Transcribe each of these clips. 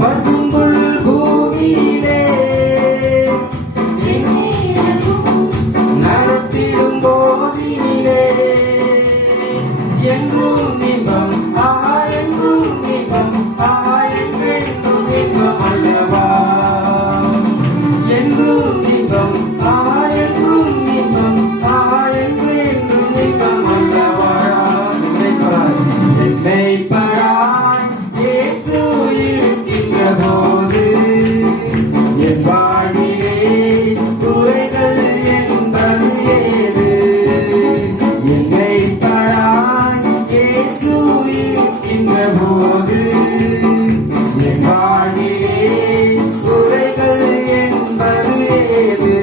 பசும்புல் பூமியிலே நடத்திடும் போதினிலே என்றும் இன்பம் என்றும் இன்பம் என்றென்றும் இன்பம் அல்லவா என்றும் இன்பம் என்றும் இன்பம் என்றென்றும் இன்பம் அல்லவா என்னை பராய் இயேசு இருக்கின்ற போது என் வாழ்விலே குறைகள் என்பது ஏது என்னை பராய் இயேசு இருக்கின்ற போது என் வாழ்விலே குறைகள் என்பது ஏது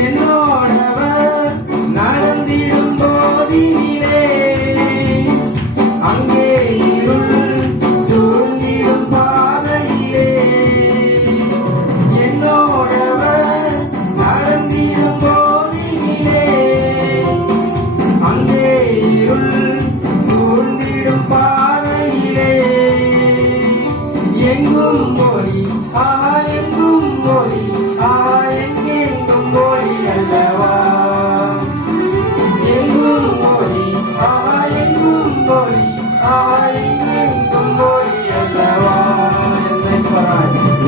என்னோடவர் நடந்திடும் போதினிலே அங்கே இருள் சூழ்ந்திடும் பாதையிலே என்னோடவர் நடந்திடும் போதினிலே அங்கே இருள் சூழ்ந்திடும் பாதையிலே எங்கும் மொழி எங்கும் மொழி எங்கெங்கும் மொழி அல்லவா எங்கும் மொழி எங்கும் மொழி எங்கெங்கும் மொழி அல்லவா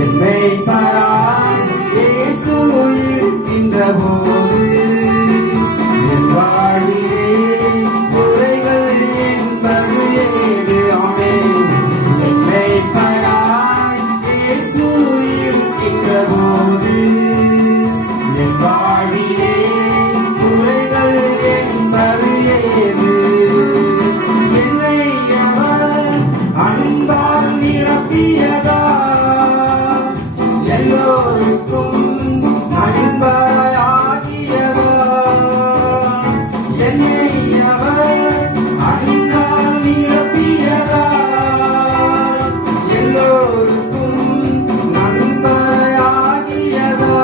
என்னை பராய் இயேசு இருக்கின்ற போது என் வாழ்விலே குறைகள் என்பது ஏது ஆமென் என்னை பராய் இயேசு இருக்கின்ற போது என் வாழ்விலே குறைகள் என்பது ஏது என்னை அவர் அன்பால் நிரப்பியதா எல்லோருக்கும் நண்பராகியதா என்னை அவர் அன்பால் நிரப்பியதா எல்லோருக்கும் நண்பராகியதா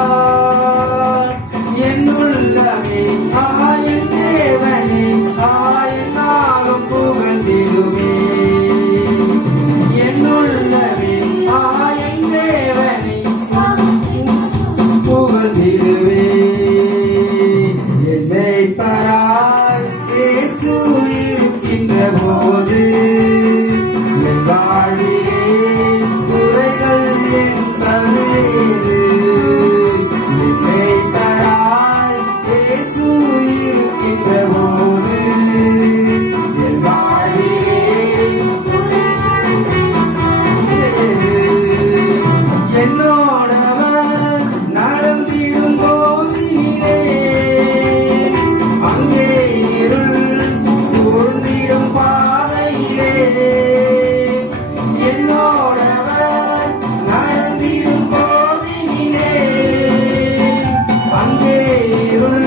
என்னுள்ளமே என் தேவனே என்னாலும் புகழ்ந்திடுமே என்னுள்ளமே என் தேவனே புகழ்ந்திடுவே என்னை பராய் இயேசு இருக்கின்ற போது என் வாழ்விலே குறைகள் என்பது ஏது என்னை பராய் இயேசு இருக்கின்ற போது என் வாழ்விலே என்னோடவர் நடந்திடும் போதினிலே அங்கே இருள் சூழ்ந்திடும் பாதையிலே என்னோடவர் நடந்திடும் போதினிலே அங்கே இருள்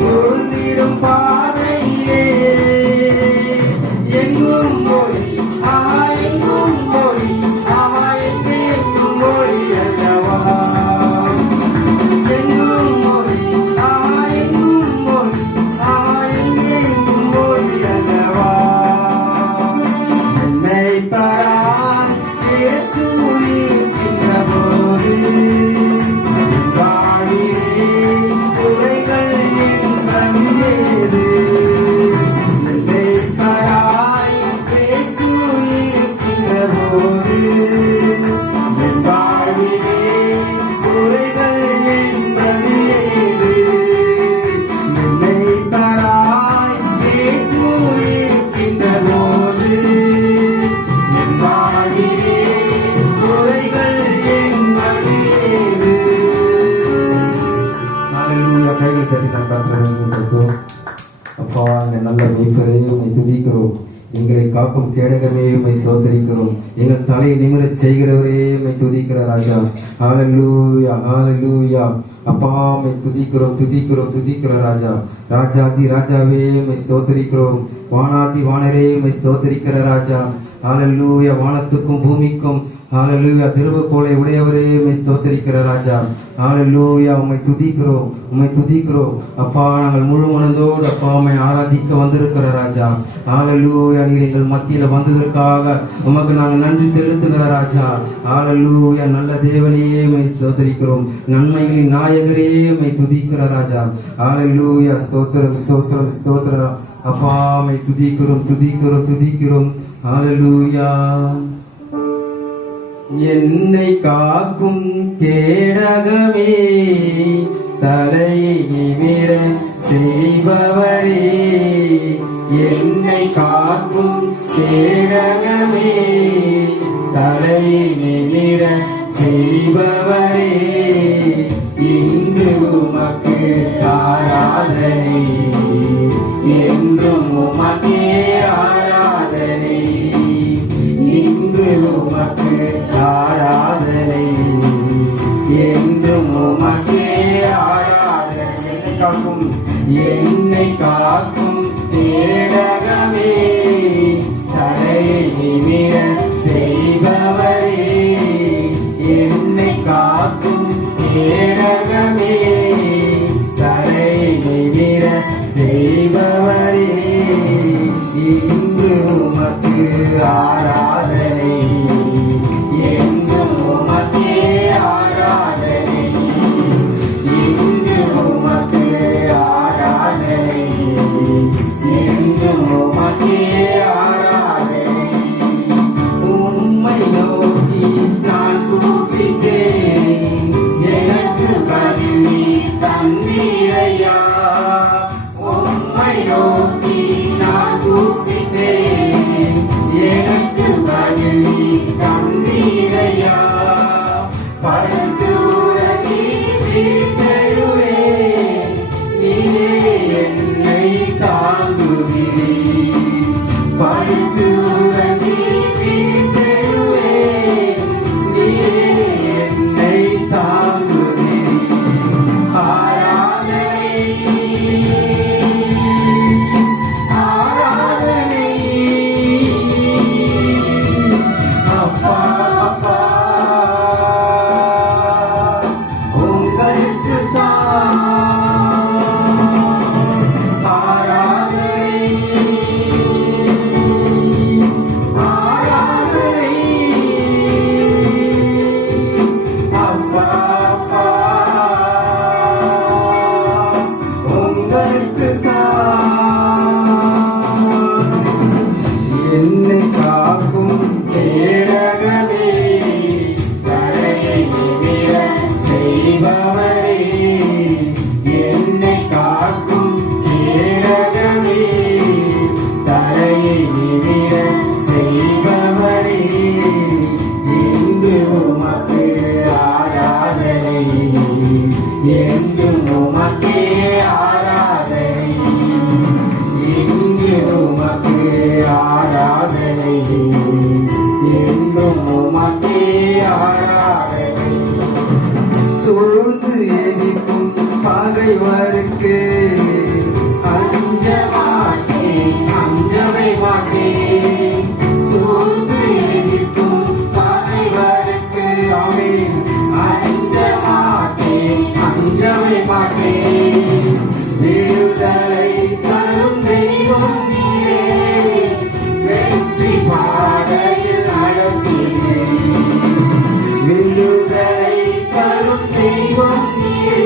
சூழ்ந்திடும் பாதையிலே எங்கும் மொழி எங்கும் மொழி எங்கெங்கும் மொழி அல்லவா எங்கும் மொழி எங்கும் மொழி எங்கெங்கும் மொழி அல்லவா என்னை பராய் இயேசு இருக்கின்ற போது என் வாழ்விலே குறைகள் என்பது ஏது என்னை பராய் இயேசு இருக்கின்ற போது என் வாழ்விலே குறைகள் என்பது ஏது என்னை பராய் இயேசு இருக்கின்ற போது என் வாழ்விலே குறைகள் என்பது ஏது ஹalleluya கைகளை தட்டி நாம் கர்த்தரை அப்பா எங்கள் நல்ல மேய்ப்பரே உம்மை துதிக்கிறோம் எங்களை காக்கும் கேடகமே உம்மை ஸ்தோத்திரிக்கிறோம் எங்கள் தலையை நிமிரச் செய்கிறவரே உம்மை துதிக்கிற ராஜா ஹalleluya ஹalleluya அப்பா உம்மை துதிக்கிறோம் துதிக்கிறோம் துதிக்கிற ராஜா ராஜாதி ராஜாவே உம்மை ஸ்தோத்திரிக்கிறோம் வானாதி வானரே உம்மை ஸ்தோத்திரிக்கிற ராஜா ஹalleluya. வானத்துக்கும் பூமிக்கும் ஹalleluya திருவக்கோலை உடையவரே உம்மை ஸ்தோத்திரிக்கிற ராஜா. ஹalleluya. உம்மை துதிக்கிறோம் அப்பா. நாங்கள் முழு மனதோடு அப்பா உம்மை ஆராதிக்க வந்திருக்கிற ராஜா. ஹalleluya. நீர் எங்கள் மத்தியில வந்ததற்காக உமக்கு நாங்கள் நன்றி செலுத்துகிற ராஜா. ஹalleluya. நல்ல தேவனே உம்மை ஸ்தோத்திரிக்கிறோம். நன்மைகளின் நாயகரே உம்மை துதிக்கிற ராஜா. ஹalleluya. ஸ்தோத்திரம் அப்பா உம்மை துதிக்கிறோம். ஹalleluya. என்னை காக்கும் கேடகமே, தலையை நிமிர செய்பவரே. என்னை காக்கும் கேடகமே, தலையை நிமிர செய்பவரே. இன்று உமக்கு ஆராதனை, என்றும் உமக்கே ஆராதனை. இன்று உமக்கு ஆராதனை, என்றும் உமக்கே ஆராதனை. என்னை காக்கும் கேடகமே, தலையை நிமிர செய்பவரே. என்னை காக்கும் கேடகமே, தலையை நிமிர செய்பவரே. இன்று உமக்கு ஆராதனை, என்றும் உமக்கே ஆராதனை. இன்று உமக்கு ஆராதனை, என்றும் உமக்கே ஆராதனை. உம்மை நோக்கி நான் கூப்பிட்டேன், எனக்கு பதில் நீ தந்தீரையா. உம்மை நோக்கி நான் கூப்பிட்டேன், எனக்கு பதில் நீ தந்தீரையா. படுத்து உறங்கி விழித்தெழுவேன், நீரே என்னை தாங்குகிறீர். படுத்து உறங்கி விழித்தெழுவேன், நீரே என்னை தாங்குகிறீர். ஆராதனை அப்பா அப்பா, உங்களுக்கு தான் ஆராதனை அப்பா அப்பா, உங்களுக்கு தான். என்னை காக்கும் கேடகமே, தலையை நிமிர செய்பவரே. என்னை காக்கும் கேடகமே, தலையை நிமிர செய்பவரே. இன்று உமக்கு ஆராதனை, என்றும் உமக்கே ஆராதனை. இன்று உமக்கு ஆராதனை, என்றும் உமக்கே ஆராதனை. சூழ்ந்து எதிர்க்கும் பகைவருக்கு அஞ்ச மாட்டேன், அஞ்சவே மாட்டேன். சூழ்ந்து எதிர்க்கும் பகைவருக்கு ஆமென், அஞ்ச மாட்டேன், அஞ்சவே மாட்டேன். விடுதலை தரும் தெய்வம் நீரே, வெற்றி பாதையில் நடத்தினேன். விடுதலை தரும் தெய்வம் நீரே,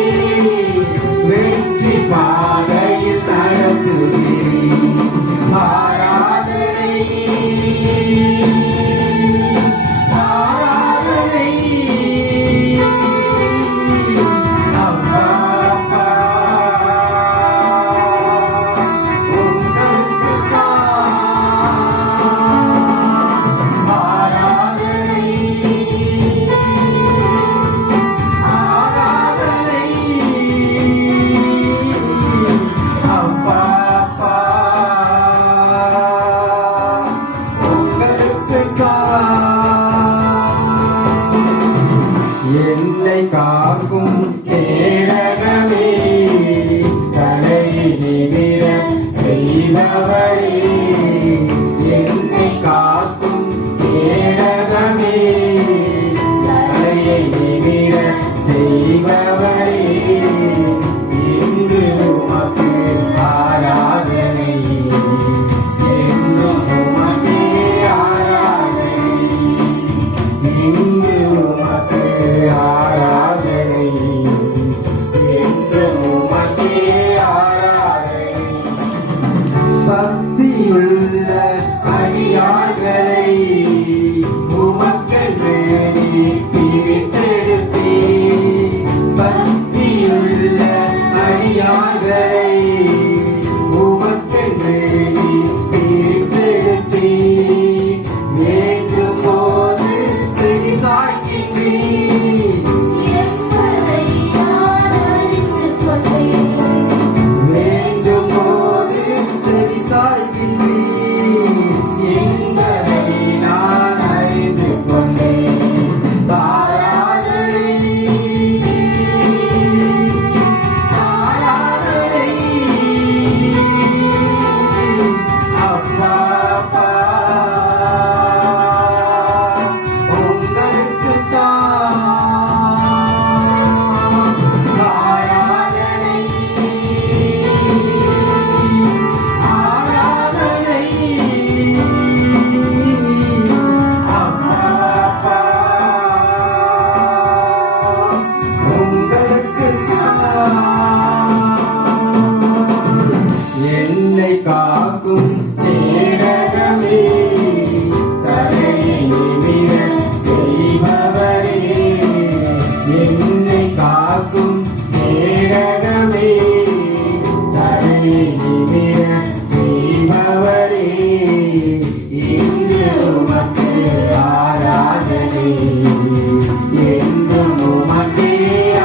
என்றும் உமக்கே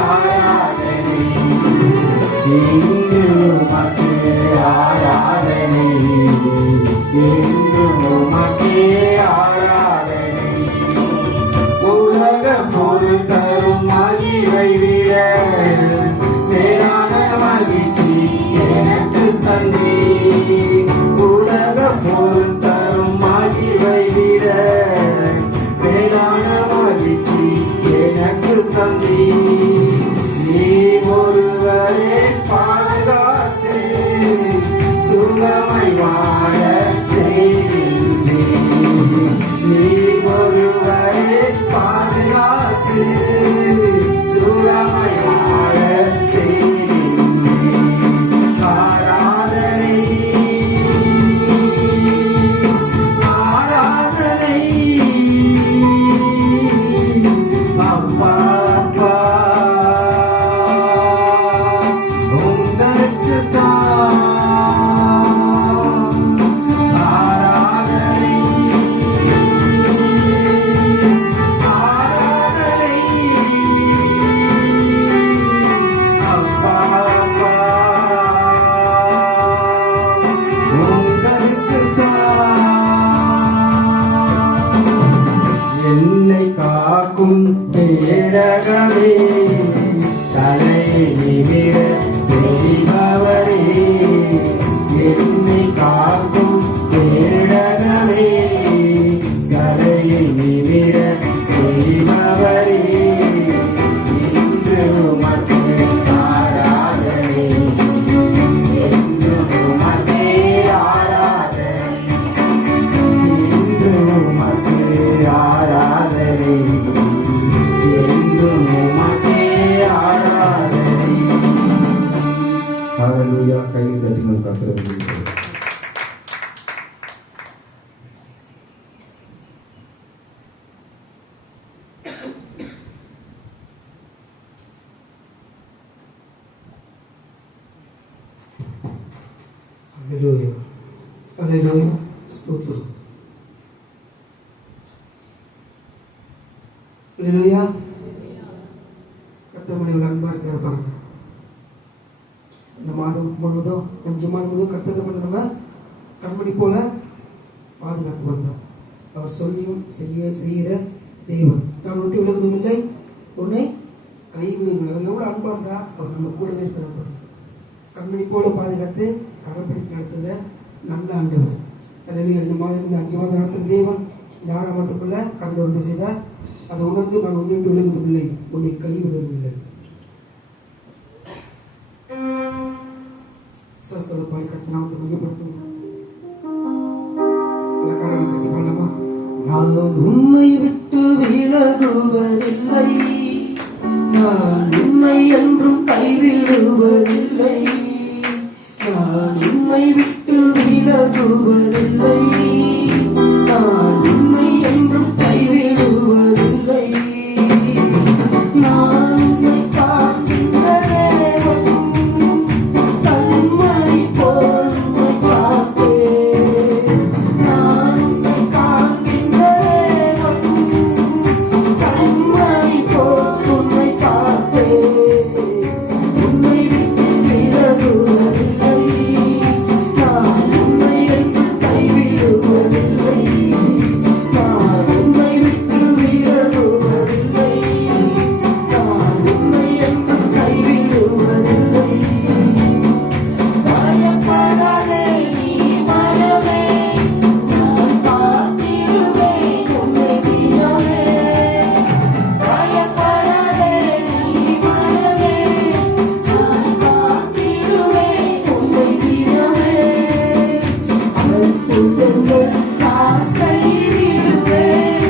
ஆராதனை, என்றும் உமக்கே ஆராதனை, என்றும் உமக்கே ஆராதனை. உலக பொருள் தரும் மகிழ்வை விட மேலான மகிழ்ச்சி எனக்கு தந்தி. உலக பொருள் தரும் மகிழ்வை விட மேலான மகிழ்ச்சி எனக்கு தந்தி. நீ ஒருவரே பாதுகாத்து சுகமை வாழ செய்கின்றீர். நீ ஒருவரே பாதுகாத்து சுகமை வாழ செய்கின்றீர். ஆராதனை ஆராதனை அப்பா அப்பா உங்களுக்கு தான் ஆராதனை ஆராதனை அப்பா அப்பா உங்களுக்கு தான். என்னை காக்கும் பேடகமே தலை நிமிர செய்பவரே, என்னை காக்கும் பேடகமே தலையை நிமிர செய்பவரே, இன்று உமக்கு ஆராதனை, என்று உமக்கே ஆராதனை, என்று உமக்கு ஆராதனை, என்று உமக்கே ஆராதனை. ஹல்லேலூயா. கையில் தட்டி நம் கர்த்தரை துதிக்கிறோம். Haleluya. Haleluya. Stotram. Haleluya. கர்த்தருடைய அன்பா இருக்கிற பாருங்க. இந்த மாதம் முழுவதும் 5 மாதம் முழுவதும் கர்த்தர் நம்ம கண்மணி போல பாதுகாத்து வந்தார். அவர் சொல்லியும் செய்கிற தேவன். நான் விட்டு விலகுவதும் இல்லை, உன்னை கைவிடுவதில்லை. அவர் எவ்வளவு அன்பா இருந்தா அவர் நம்ம கூடவே இருக்கிறார். கண்மணி போல பாதுகாத்து கடைப்பிடித்து நடத்துகிற நல்ல ஆண்டவர். ஹல்லேலூயா. இந்த மாதம் இந்த 5 மாதம் நடத்துகிற தேவன் இந்த 6ஆம் மாதத்துக்குள்ள கடந்து வந்து செய்தார். அதை உணர்ந்து நான் உன்னை விட்டு விலகுவதில்லை, உன்னை கைவிடுவதில்லை. பாய் கத்து நாமத்தை மையப்படுத்தும் நான் உன்னை விட்டு விலகுவதில்லை, நான் உன்னை என்றும் கைவிடுவதில்லை, நான் உன்னை விட்டு விலகுவதில்லை, நான் உன்னை என்றும் கைவிடுவதில்லை. நான் உன்னை காண்கின்ற தேவன், கண்மணி போல் உன்னை காப்பேன். நான் உன்னை காண்கின்ற தேவன், கண்மணி போல் உன்னை காப்பேன். உன்னை விட்டு விலகுவதில்லை, நான் உன்னை என்று கைவிடுவதில்லை, நான் உன்னை விட்டு விலகுவதில்லை, நான் உன்னை என்று கைவிடுவதில்லை. பயப்படாதே நீ மனமே, நான் காத்திடுவேன் உன்னை தினமே. பயப்படாதே நீ மனமே, நான் காத்திடுவேன் உன்னை தினமே. அற்புதங்கள் நான் செய்திடுவேன்,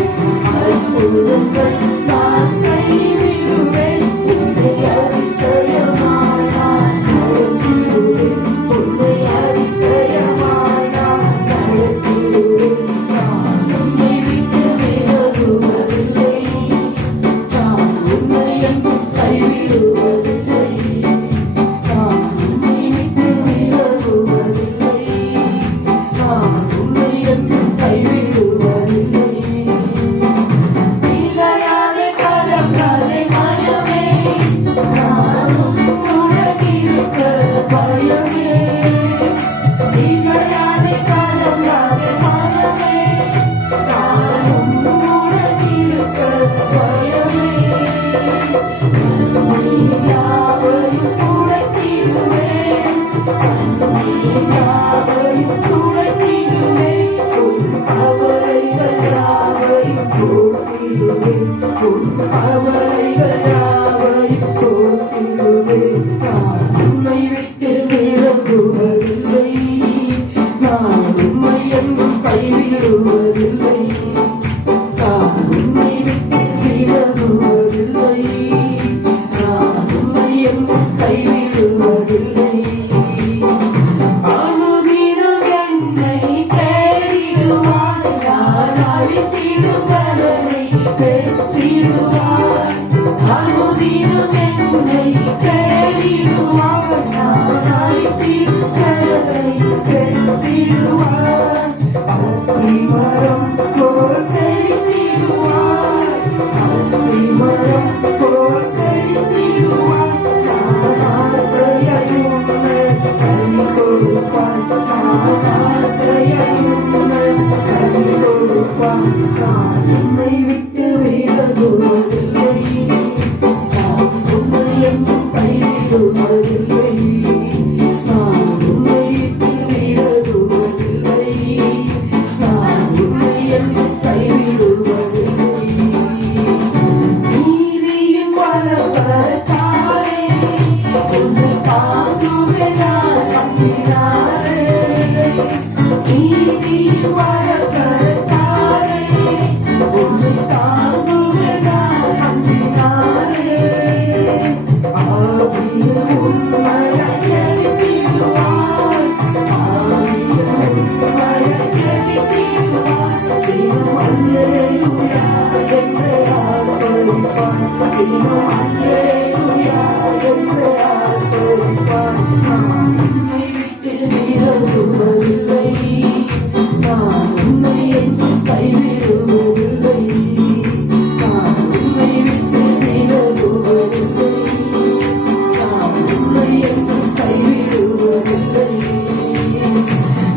அற்புதங்கள் நான் செய்திடுவேன், உன்னை அதிசயமாய் நான் நடத்திடுவேன், உன்னை அதிசயமாய் நான் நடத்திடுவேன். நான் உன்னை விட்டு விலகுவதில்லை, நான் உன்னை என்றும் கைவிடுவதில்லை, நான் உன்னை விட்டு விலகுவதில்லை, நான் உன்னை என்றும் கைவிடுவதில்லை. போக்கிடுவேன் உன் கவலைகள் யாவையும் போக்கிடுவேன் நான் உம்மை விட்டு விலகுவதில்லை நான் உம்மை என்றும் கைவிடுவதில்லை நான் உம்மை விட்டு விலகுவதில்லை நான் உம்மை என்றும் கைவிடுவதில்லை அனுதினம் என்னை தேடிடுவார் நான் அழித்திடும் பலனை பெற்றிடுவார் அனுதினம் என்னை தேடிடுவார் நான் அழித்திடும் பலனை பெற்றிடுவார் அத்திமரம் போல் செழித்திடுவார் அத்திமரம் போல் செழித்திடுவார் நான் ஆசையையும் கனி கொடுப்பார் நான் ஆசையையும் கனி கொடுப்பார் நான் உம்மை விட்டு விலகுவதில்லை நான் உம்மை என்றும் கைவிடுவதில்லை நான் உம்மை விட்டு விலகுவதில்லை நான் உம்மை என்றும் கைவிடுவதில்லை நீதியின் வலக்கரத்தாலே உன்னை தாங்குவேன் நான் நம்பினாரே நீதியின் வலக்கரத்தாலே உன்னை தாங்குவேன் நான் நம்பினாரே ஆவியில் உண்மையை எரித்திடுவார் ஆவியில் உண்மையை எரித்திடுவார் தினம் அல்லேலூயா என்று ஆர்ப்பரிப்பான் தினம் அல்லேலூயா என்று ஆர்ப்பரிப்பான் நான் உம்மை விட்டு விலகுவதில்லை நான் உம்மை என்றும் கைவிடுவதில்லை நான் உம்மை விட்டு விலகுவதில்லை நான் உம்மை என்றும் கைவிடுவதில்லை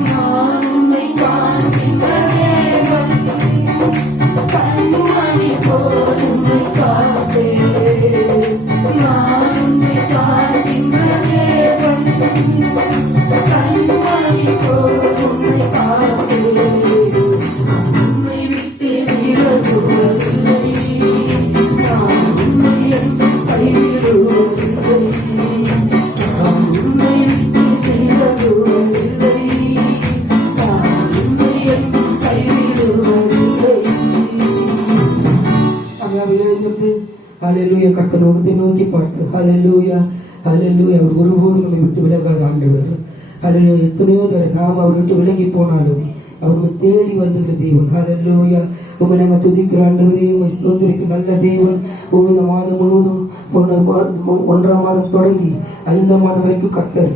நான் உம்மை காண்கின்ற தேவன் கண்மணி போல் உம்மை காப்பேன் நான் உம்மை காண்கின்ற தேவன் கண்மணி போல் உம்மை காப்பேன் உம்மை விட்டு விலகுவதில்லை நான் உம்மை என்றும் கைவிடுவதில்லை நான் உம்மை விட்டு விலகுவதில்லை நான் உம்மை என்றும் கைவிடுவதில்லை ஹalleluya கர்த்தர் முகத்தை நோக்கி பார்த்து ஹalleluya ஹalleluya அவர் ஒருபோதும் நம்மை விட்டு விலகாத ஆண்டவர் ஹalleluya எத்தனையோ தடவை நாம் அவர் விட்டு விலகி போனாலும் அவரை தேடி வந்துள்ள தேவன் ஹalleluya உம்மை நாங்கள் துதிக்கிற ஆண்டவரே உம்மை ஸ்தோத்திரிக்கும் நல்ல தேவன் இந்த மாதம் முழுவதும் 1ஆம் மாதம் தொடங்கி 5ஆம் மாதம் வரைக்கும் கர்த்தர்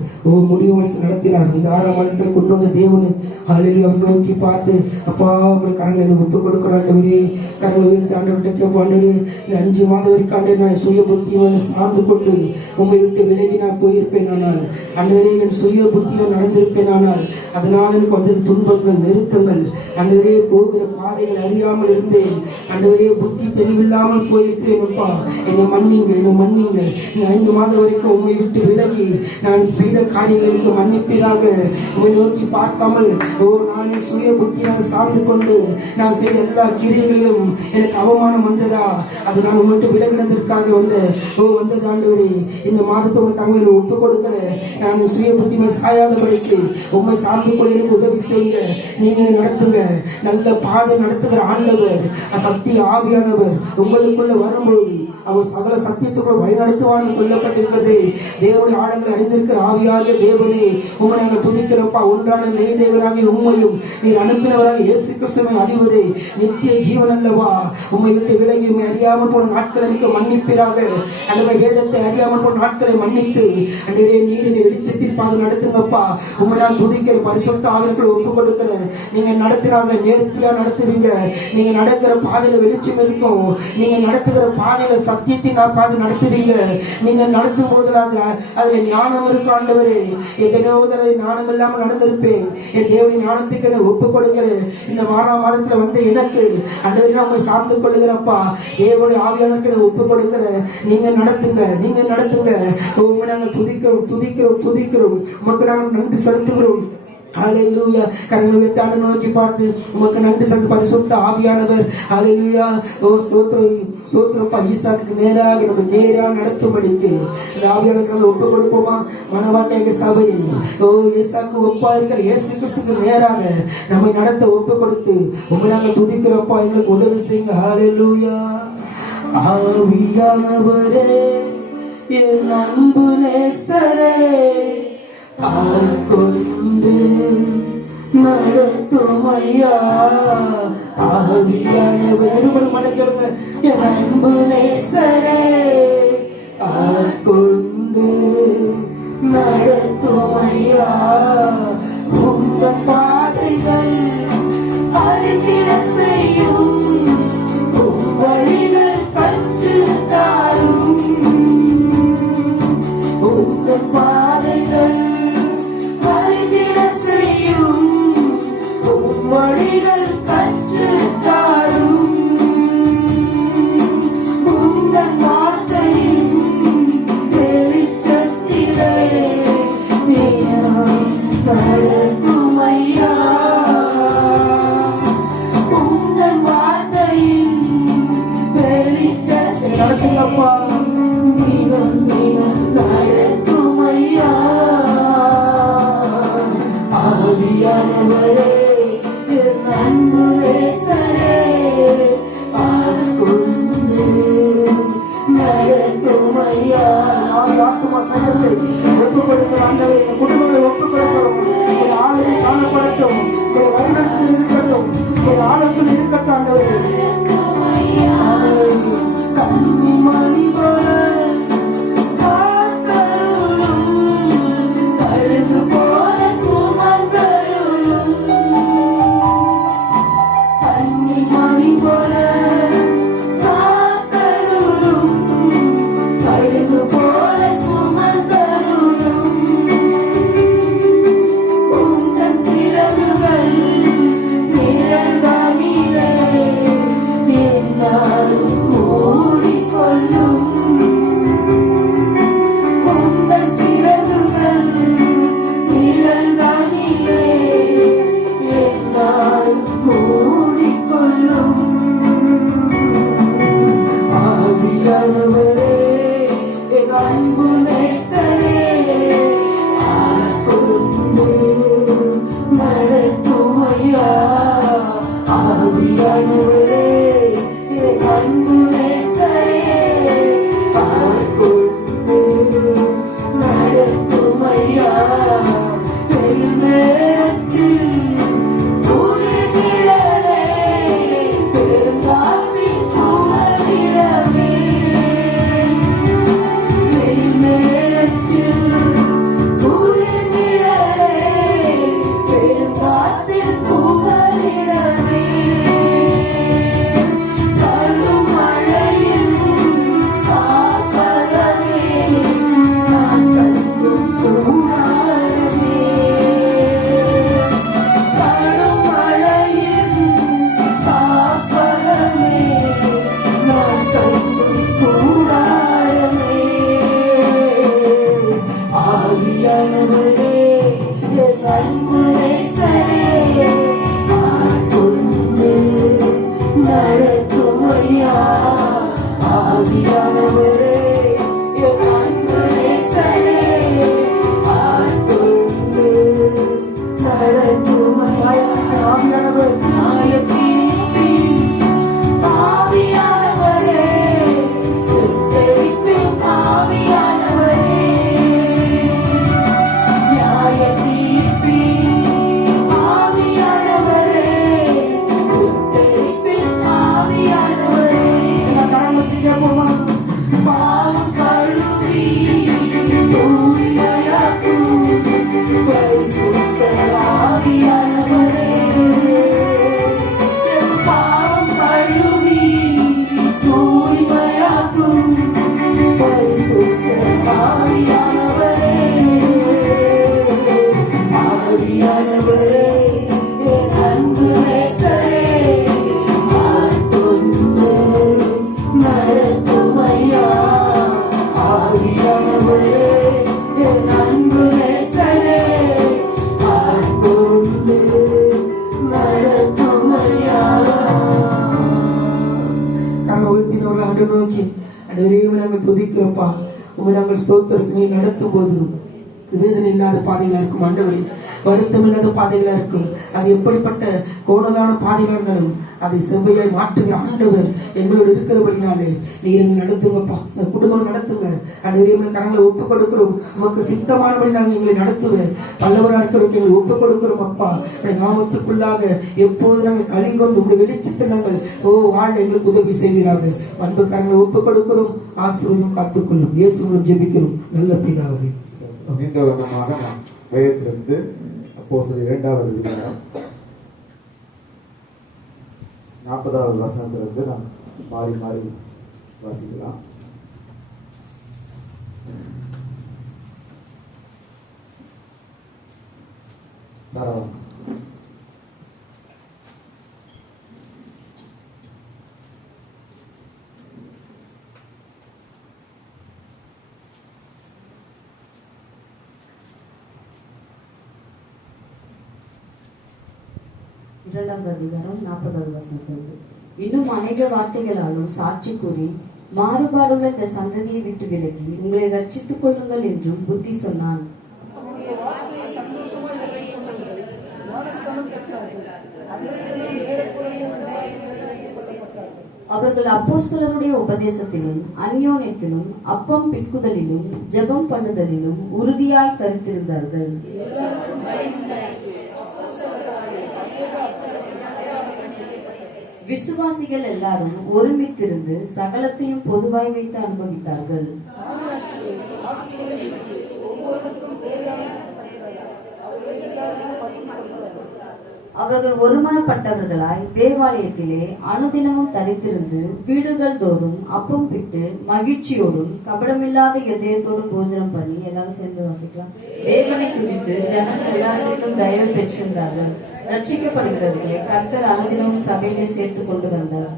முடிவு வரைக்கும் நடத்தினார் இந்த 6ஆம் மாதத்தில் கொண்டு வந்த தேவனு ஹalleluya அவர் நோக்கி பார்த்து அப்பா உங்களை கரங்களை ஒப்புக் கொடுக்கிற ஆண்டவரே கரங்களை உயர்த்தி ஆண்டவர்கிட்ட கேட்போம் ஆண்டவரே இந்த 5 மாதம் வரைக்கும் ஆண்டவரே நான் சுய புத்தியை சார்ந்து கொண்டு உண்மை விட்டு விலகி நான் போயிருப்பேன் ஆனால் ஆண்டவரே என் சுய புத்தியில நடந்திருப்பேன் ஆனால் அதனால எனக்கு வந்தது துன்பங்கள் நெருக்கங்கள் ஆண்டவரே போகிற பாதைகள் அறியாமல் இருந்தேன் ஆண்டவரே புத்தி தெளிவில்லாமல் போயிருக்கிறேன் அப்பா என்னை மன்னிங்க இந்த 5 மாதம் வரைக்கும் உண்மை விட்டு விலகி நான் செய்த காரியங்களுக்கு மன்னிப்பீராக உண்மை நோக்கி பார்க்காமல் நான் என் சுய புத்தியால் சார்ந்து கொண்டு நான் செய்த எல்லா கிரியைகளிலும் எனக்கு அவமானம் வந்ததா அது நான் உங்கள்கிட்ட விலகினதற்காக வந்தது ஆண்டவரே இந்த மாதத்தை உங்க தங்களை ஒப்புக் கொடுக்கிற நான் சுய புத்திமை சாயாதபடிக்கு உண்மை சார்ந்து கொள்ள எனக்கு உதவி செய்யுங்க நீங்க நடத்துங்க நல்ல பாதை நடத்துகிற ஆண்டவர் சக்தி ஆவியானவர் உங்களுக்குள்ள வரும்பொழுது அவர் சகல சத்தியத்துக்குள்ள வழிநடத்துவான்னு சொல்லப்பட்டிருக்கிறது தேவனுடைய ஆழங்களை அறிந்திருக்கிற ஆவியாகிய தேவனே உங்களை நாங்கள் துதிக்கிறப்பா ஒன்றான மெய் தேவனாகிய உண்மையும் நீர் அனுப்பினவராக இயேசு கிறிஸ்துவை அறிவதே நித்திய ஜீவன் அல்லவா உண்மை விட்டு விலகி உண்மை அறியாமல் போன நாட்களை எனக்கு மன்னிப்பீராக அந்த வேதத்தை அறியாமல் போன நாட்களை மன்னித்து அன்றைய நீரினை வெளிச்சத்தில் பாது நடத்துங்கப்பா உண்மை நான் துதிக்கிற பரிசுத்த ஆவிக்குள் ஒப்புக் கொடுக்கிற நீங்க நடத்துறாங்க நேர்த்தியா நடத்துவீங்க நீங்க நடக்கிற பாதையில வெளிச்சம் இருக்கும் நீங்க நடத்துகிற பாதையில சத்தியத்தை நான் பாது நடத்துவீங்க நீங்க நடத்தும் போதுல அதுல ஞானம் இருக்கும் ஆண்டவரே எத்தனையோ தடவை ஞானம் இல்லாமல் நடந்திருப்பேன் என் தேவனின் ஞானத்துக்கு ஒப்புக் கொடுக்கிறேன் இந்த 6ஆம் மாதத்துல எனக்கு ஆண்டவரே நான் உங்களை சார்ந்து கொள்ளுகிறப்பா தேவனுடைய ஆவியானவருக்கு ஒப்புக் கொடுக்கிறேன் நீங்க நடத்துங்க உங்களை நாங்கள் துதிக்கிறோம் உமக்கு நாங்கள் நன்றி செலுத்துகிறோம் ஹalleluya. கரங்களை உயர்த்தி நோக்கி பார்த்து உமக்கு நன்றி செலுத்தி பரிசுத்த ஆவியானவர் ஹalleluya. ஓ ஸ்தோத்திரப்பா. ஈசாக்கு நேராக நம்ம நேரா நடத்தும்படிக்கு இந்த ஆவியானவர்களை ஒப்பு கொடுப்போமா? மனவாட்டிய சபையை ஈசாக்கு ஒப்பா இருக்கிற இயேசு கிறிஸ்துக்கு நேராக நம்மை நடத்த ஒப்பு கொடுத்து உங்களை நாங்கள் துதிக்கிறப்பா. எங்களுக்கு உதவி செய்யுங்க. ஹalleluya. ஆவியானவரே என் அன்பு நேசரே ஆட்கொண்டு நடத்துமையா. ஆவியானவர் இருபது மடக்கிறங்க. என் அன்பு நேசரே ஆட்கொண்டு நடத்துமையா. உங்கள் பாதைகள் அறிந்திட செய்யும் வழிகள் கற்று தாரும். உங்கள் பாதைகள் அறிந்திட செய்யும் வழிகள் கற்று தாரும். உங்கள் வார்த்தையின் வெளிச்சத்திலே நடத்துமையா. உங்கள் வார்த்தையின் வெளிச்சத்தை நடத்துங்கப்பா. தினம் தினம் நடத்துமையா. ஆவியானவரே என் அன்பு நேசரே ஆட்கொண்டு நடத்துமையா. ஆத்மா சங்கத்தை ஒப்புக் கொடுக்கிற ஆண்டவரே, குடும்பங்களை ஒப்புக் கொடுக்கிறோம். ஆளுமை காணப்படட்டும், வழிநடத்தில் இருக்கட்டும், ஆலோசனை இருக்கட்டும். ஆண்டவரே கன்னிமணி போல காத்தருளும், கழுகு போல சுமந்தருளும். கன்னிமணி போல காத்தருளும், கழுகு போல சுமந்தருளும். உந்தன் சிறகுகள் நிழல்களிலே என்னாலும் மூடிக்கொள்ளும். உந்தன் சிறகுகள் நிழல்களிலே என்னாலும் மூடிக்கொள்ளும். ஆவியானவரே என் அன்பு நேசரே ஆட்கொண்டு நடத்துமையா. ஆவியானவரே என் அன்பு நேசரே ஆட்கொண்டு நடத்துமையா. வெயில் நேரத்தில் குளிர் நிழலே, பெருங்காற்றின் புகலிடமே. வெயில் நேரத்தில் குளிர் நிழலே, பெருங்காற்றின் புகலிடமே. கடும் மழையில் காப்பகமே, நான் கண்டும் கூடாரமே. கடும் மழையில் காப்பகமே, நான் கண்டும் கூடாரமே. ஆவியானவரே என் அன்பு நேசரே ஆட்கொண்டு நடத்துமையா. ஆவியானவரே என் அன்பு நேசரே ஆட்கொண்டு நடத்துமையா. ஆவியானவர் ஆயத்தீர்த்தி. ஆவியானவரே சுட்டெரிக்கும் ஆவியானவரே நியாயத்தீர்த்தி. ஆவியானவரே சுட்டெரிக்கும் ஆவியானவரே. எல்லா காரணத்தையும் கேட்போமா? நிறுத்தினவர்கள் ஆண்டு நோக்கி அனைவரையும் நாங்கள் துதிக்கிறோம்ப்பா. உண்மை நாங்கள் ஸ்தோத்திரத்தை நீ நடத்தும் போது வேதனை இல்லாத பாதைகளா இருக்கும் ஆண்டவரே, வருத்தம் இல்லாத பாதைகளா இருக்கும். அது எப்படிப்பட்ட கோணலான பாதைகளா இருந்தாலும் அதை செவ்வையாய் மாற்றுகிற ஆண்டவர் எங்களோடு இருக்கிறபடினாலே நீர் எங்களை நடத்துங்கப்பா. இந்த குடும்பம் நடத்துங்க ஆண்டவரே. கரங்களை ஒப்புக் கொடுக்கிறோம். உமக்கு சித்தமானபடி நாங்கள் எங்களை நடத்துவேன். பல்லவராக இருக்கிறவங்க எங்களை ஒப்புக் கொடுக்கிறோம் அப்பா. நாமத்துக்குள்ளாக எப்போது நாங்கள் கலிங்கொண்டு உங்களுடைய வெளிச்சத்தில் நாங்கள் வாழ எங்களுக்கு உதவி செய்வீராக. அன்பு கரங்களை ஒப்புக் கொடுக்கிறோம். ஆசீர்வாதம் காத்துக்கொள்ளும். இயேசுவிடம் ஜெபிக்கிறோம் நல்ல பிதாவே. நீண்ட வருடமாக நாம் வேதத்திலிருந்து அப்போஸ்தலர் 2வது அதிகாரம் 40வது வசனத்திலிருந்து நாம் மாறி மாறி வாசிக்கலாம். சரவணன். இரண்டாவது அதிகாரம் 40வது வசனம். இன்னும் அநேக வார்த்தைகளாலும் சாட்சி கூறி மாறுபாடுள்ள இந்த சந்ததியை விட்டு விலகி உங்களை ரட்சித்துக் கொள்ளுங்கள் என்றும் புத்தி சொன்னான். அவர்கள் அப்போஸ்தலருடைய உபதேசத்திலும் அந்யோன்யத்திலும் அப்பம் பிட்குதலிலும் ஜெபம் பண்ணுதலிலும் உறுதியாய் கருத்திருந்தார்கள். விசுவாசிகள் எல்லாரும் ஒருமித்திருந்து சகலத்தையும் பொதுவாய் வைத்து அனுபவித்தார்கள். அவர்கள் ஒருமனப்பட்டவர்களாய் தேவாலயத்திலே அனுதினமும் தரித்திருந்து வீடுகள் தோறும் அப்பம் பிட்டு மகிழ்ச்சியோடும் கபடமில்லாத இதயத்தோடும் போஜனம் பண்ணி எல்லாரும் சேர்ந்து வாசிக்கலாம். தேவனை குறித்து ஜனங்கள் எல்லாருக்கும் தயவு பெற்றிருந்தார்கள். ரட்சிக்கப்படுகிறவர்களை கர்த்தர் அனுதினமும் சபையிலே சேர்த்துக் கொண்டு வந்தார்.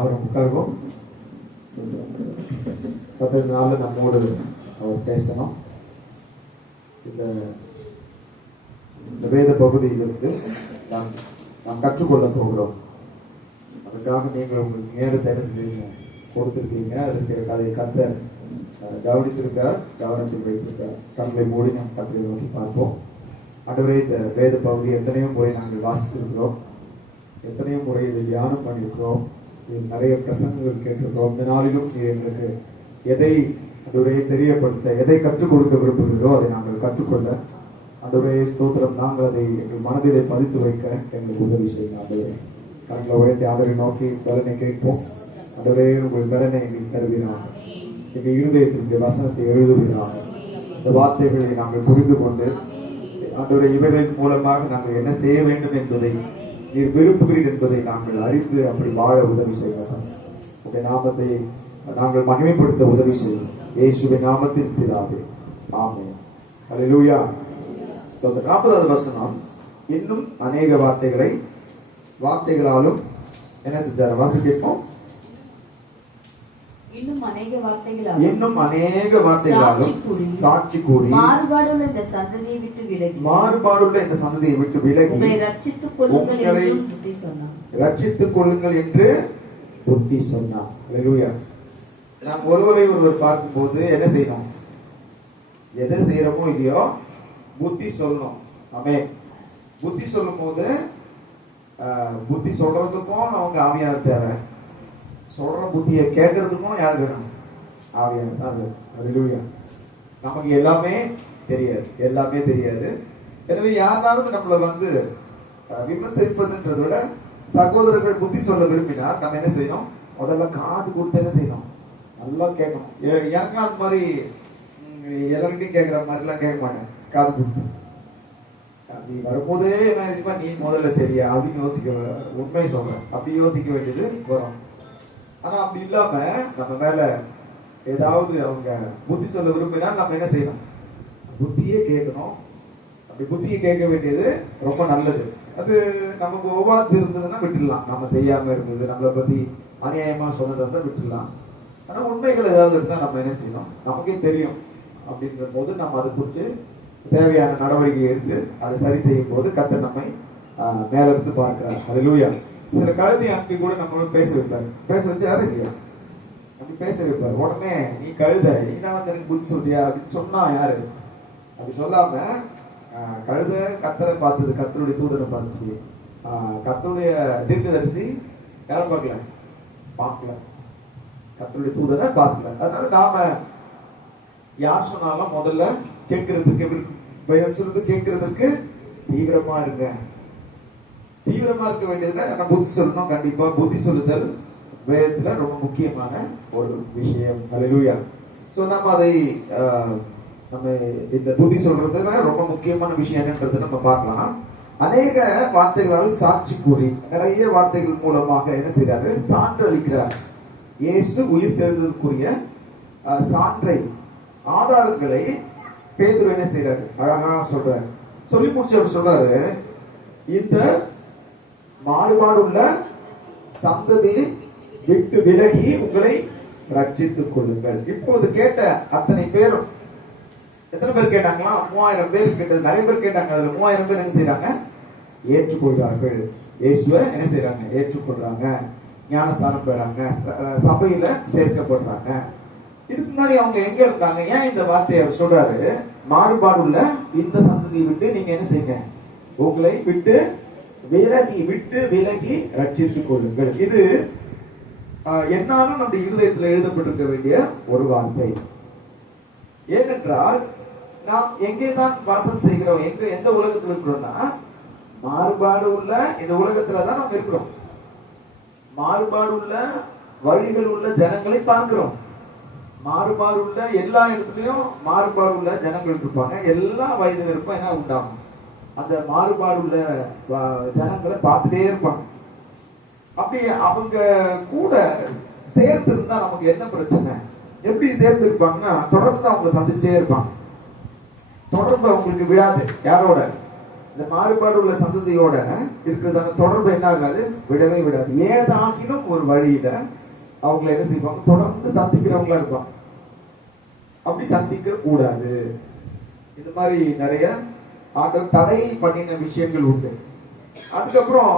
அவரும் உட்காருவோம். நாள் நம்மோடு அவர் பேசணும். இந்த வேத பகுதியிலிருந்து நாம் கற்றுக்கொள்ள போகிறோம். அதுக்காக நீங்கள் உங்களுக்கு நேரத்தை என்ன செஞ்சீங்க கொடுத்துருக்கீங்க. அதுக்கு அதை கர்த்தர் கவனித்திருக்கார், கவனத்தில் வைத்திருக்கார். கண்களை மூடி நாம் கர்த்தரை நோக்கி பார்ப்போம். ஆண்டவரே, இந்த வேத பகுதி எத்தனையோ முறை நாங்கள் வாசித்திருக்கிறோம், எத்தனையோ முறை இதை தியானம் பண்ணியிருக்கிறோம், இதில் நிறைய பிரசங்கங்கள் கேட்டிருக்கிறோம். இந்த நாளிலும் எங்களுக்கு எதை ஆண்டவரே தெரியப்படுத்த, எதை கற்றுக் கொடுக்க விரும்புகிறதோ அதை நாங்கள் கற்றுக்கொள்ள ஆண்டவரே ஸ்தோத்திரம். நாங்கள் அதை எங்கள் மனதிலே பதித்து வைக்க எங்களுக்கு உதவி செய்யுங்க ஆண்டவரே. கண்களை உயர்த்தி ஆண்டவரை நோக்கி பலனை கேட்போம். ஆண்டவரே, உங்கள் பலனை எங்களுக்கு தருகிறாங்க. எங்கள் இருதயத்தினுடைய வசனத்தை எழுதுகிறாங்க. இந்த வார்த்தைகளை நாங்கள் புரிந்து கொண்டு ஆண்டவரே இவர்களின் மூலமாக நாங்கள் என்ன செய்ய வேண்டும் என்பதை நீர் விரும்புகிறீர் என்பதை நாங்கள் அறிந்து அப்படி வாழ உதவி செய்வோம். உடைய நாமத்தை நாங்கள் மகிமைப்படுத்த உதவி செய்வோம். இயேசுவின் நாமத்தில் பிதாவே, ஆமென். அல்லேலூயா. 40வது வசனம். இன்னும் அநேக வார்த்தைகளாலும் என்ன செஞ்சார் வாசிப்போம். இன்னும் அநேக வார்த்தைகளாலும் சாட்சி கூறி மாறுபாடுள்ள இந்த சந்ததியை விட்டு விலகி உங்களை ரட்சித்துக் கொள்ளுங்கள் என்று புத்தி சொன்னார். ரட்சித்துக் கொள்ளுங்கள் என்று புத்தி சொன்னார். அல்லேலூயா. நாம் ஒருவர் பார்க்கும்போது என்ன செய்யணும்? எதை செய்யறோமோ இல்லையோ புத்தி சொல்லணும். ஆமென். புத்தி சொல்லும் போது புத்தி சொல்றதுக்கும் நமக்கு ஆவியானவர் தேவை. சொல்ற புத்தியை கேட்கறதுக்கும் யார் வேணும்? ஆவியானவர். அல்லேலூயா. நமக்கு எல்லாமே தெரியாது. எனவே யாராவது நம்மளை விமர்சிப்பதுன்றதை விட சகோதரர்கள் புத்தி சொல்ல விரும்பினார் நம்ம என்ன செய்யணும்? முதல்ல காது கொடுத்து என்ன செய்யணும்? நல்லா கேட்கணும். எனக்கு அது மாதிரி எல்லாருக்கிட்டையும் கேட்கிற மாதிரிலாம் கேட்க மாட்டேன். காது கொடுத்து நீ வரும்போதே என்ன நீ முதல்ல சரியா அப்படின்னு யோசிக்க, உண்மை சொல்றேன், அப்படி யோசிக்க வேண்டியது வரும். ஆனா அப்படி இல்லாம நம்ம மேல ஏதாவது அவங்க புத்தி சொல்ல விரும்பினா நம்ம என்ன செய்யணும்? புத்தியே கேட்கணும். அப்படி புத்தியை கேட்க வேண்டியது ரொம்ப நல்லது. அது நமக்கு ஒவ்வாது இருந்ததுன்னா விட்டுடலாம். நம்ம செய்யாம இருந்தது, நம்மளை பத்தி அநியாயமா சொன்னதை இருந்தா விட்டுடலாம். ஆனா உண்மைகள் ஏதாவது இருந்தா நம்ம என்ன செய்யணும்? நமக்கே தெரியும் அப்படின்ற போது நம்ம அதை குறித்து தேவையான நடவடிக்கை எடுத்து அதை சரி செய்யும் போது கர்த்தர் நம்மை மேல இருந்து பார்க்கிறார். அல்லேலூயா. சில கழுதி அனுப்பி கூட நம்மளோட பேச வைப்பாரு. பேச வச்சாரு இல்லையா? அப்படி பேச வைப்பாரு. உடனே நீ கழுத நீ தான் வந்து எனக்கு புத்தி சொல்றியா அப்படின்னு சொன்னா யாரு? அப்படி சொல்லாம கழுத கத்தரை பார்த்தது, கத்தருடைய தூதரை பார்த்துச்சு. கத்தருடைய தீர்க்கதரிசி யாரை பார்க்கல, கத்தருடைய தூதரை பார்க்கல. அதனால நாம யார் சொன்னாலும் முதல்ல கேட்கறதுக்கு தீவிரமா இருக்க. தீவிரமா இருக்க வேண்டியதுல நம்ம புத்தி சொல்லணும். கண்டிப்பா புத்தி சொல்லுதல் வேதத்துல ரொம்ப முக்கியமான ஒரு விஷயம். ஹல்லேலூயா. சோ நம்ம அதை நம்ம இந்த புத்தி சொல்றதுல ரொம்ப முக்கியமான விஷயம் என்னன்றது நம்ம பார்க்கலாம். அநேக வார்த்தைகளால் சாட்சி கூறி நிறைய வார்த்தைகள் மூலமாக என்ன செய்யறாரு? சான்று அளிக்கிறார். இயேசு உயிர் தெழுந்ததற்குரிய சான்றை, ஆதாரங்களை பேதுரு என்ன செய்யறாரு? அழகா சொல்றாரு. சொல்லி முடிச்சவர் சொல்றாரு, இந்த மாறுபாடுள்ள சந்ததியை விட்டு விலகி உங்களை ரட்சித்துக் கொள்ளுங்கள். இப்போது கேட்ட அத்தனை பேரும், எத்தனை பேர் கேட்டாங்களா? 3000 பேர் கேட்டது. நிறைய பேர் கேட்டாங்க. அதுல 3000 பேர் என்ன செய்யறாங்க? ஏற்றுக்கொள்றார்கள். இயேசுவை என்ன செய்யறாங்க? ஏற்றுக்கொள்றாங்க. ஞானஸ்தானம் பெறாங்க, சபையில சேர்க்கப்படுறாங்க. இதுக்கு முன்னாடி அவங்க எங்க இருந்தாங்க? ஏன் இந்த வார்த்தையை சொல்றாரு? மாறுபாடுள்ள இந்த சந்ததியை விட்டு நீங்க என்ன செய்யுங்க? உங்களை விட்டு விலகி ரட்சித்துக் கொள்ளுங்கள். இது என்னாலும் நம்முடைய இருதயத்தில் எழுதப்பட்டிருக்க வேண்டிய ஒரு வார்த்தை. ஏனென்றால் நாம் எங்கேதான் வாசம் செய்கிறோம்? எந்த உலகத்தில் இருக்கிறோம்னா, மாறுபாடு உள்ள இந்த உலகத்துலதான் நாம் இருக்கிறோம். மாறுபாடு உள்ள வழிகள் உள்ள ஜனங்களை பார்க்கிறோம். மாறுபாடு உள்ள எல்லா இடத்துலயும் மாறுபாடு உள்ள ஜனங்கள் இருப்பாங்க. எல்லா வயதினருக்கும் என்ன உண்டாகும்? அந்த மாறுபாடு உள்ள ஜனங்களை பார்த்துட்டே இருப்பாங்க. அப்படி அவங்க கூட சேர்த்து இருந்தா நமக்கு என்ன பிரச்சனை? எப்படி சேர்த்து இருப்பாங்கன்னா, தொடர்ந்து அவங்களை சந்திச்சுட்டே இருப்பாங்க. தொடர்பு அவங்களுக்கு விடாது. யாரோட? இந்த மாறுபாடு உள்ள சந்ததியோட இருக்கிறதான தொடர்பு என்ன ஆகாது? விடவே விடாது. ஏதாகிலும் ஒரு வழியில அவங்களை என்ன செய்வாங்க? தொடர்ந்து சந்திக்கிறவங்களா இருப்பாங்க. அப்படி சந்திக்க கூடாது. இந்த மாதிரி நிறைய தடை பண்ணின விஷயங்கள் உண்டு. அதுக்கப்புறம்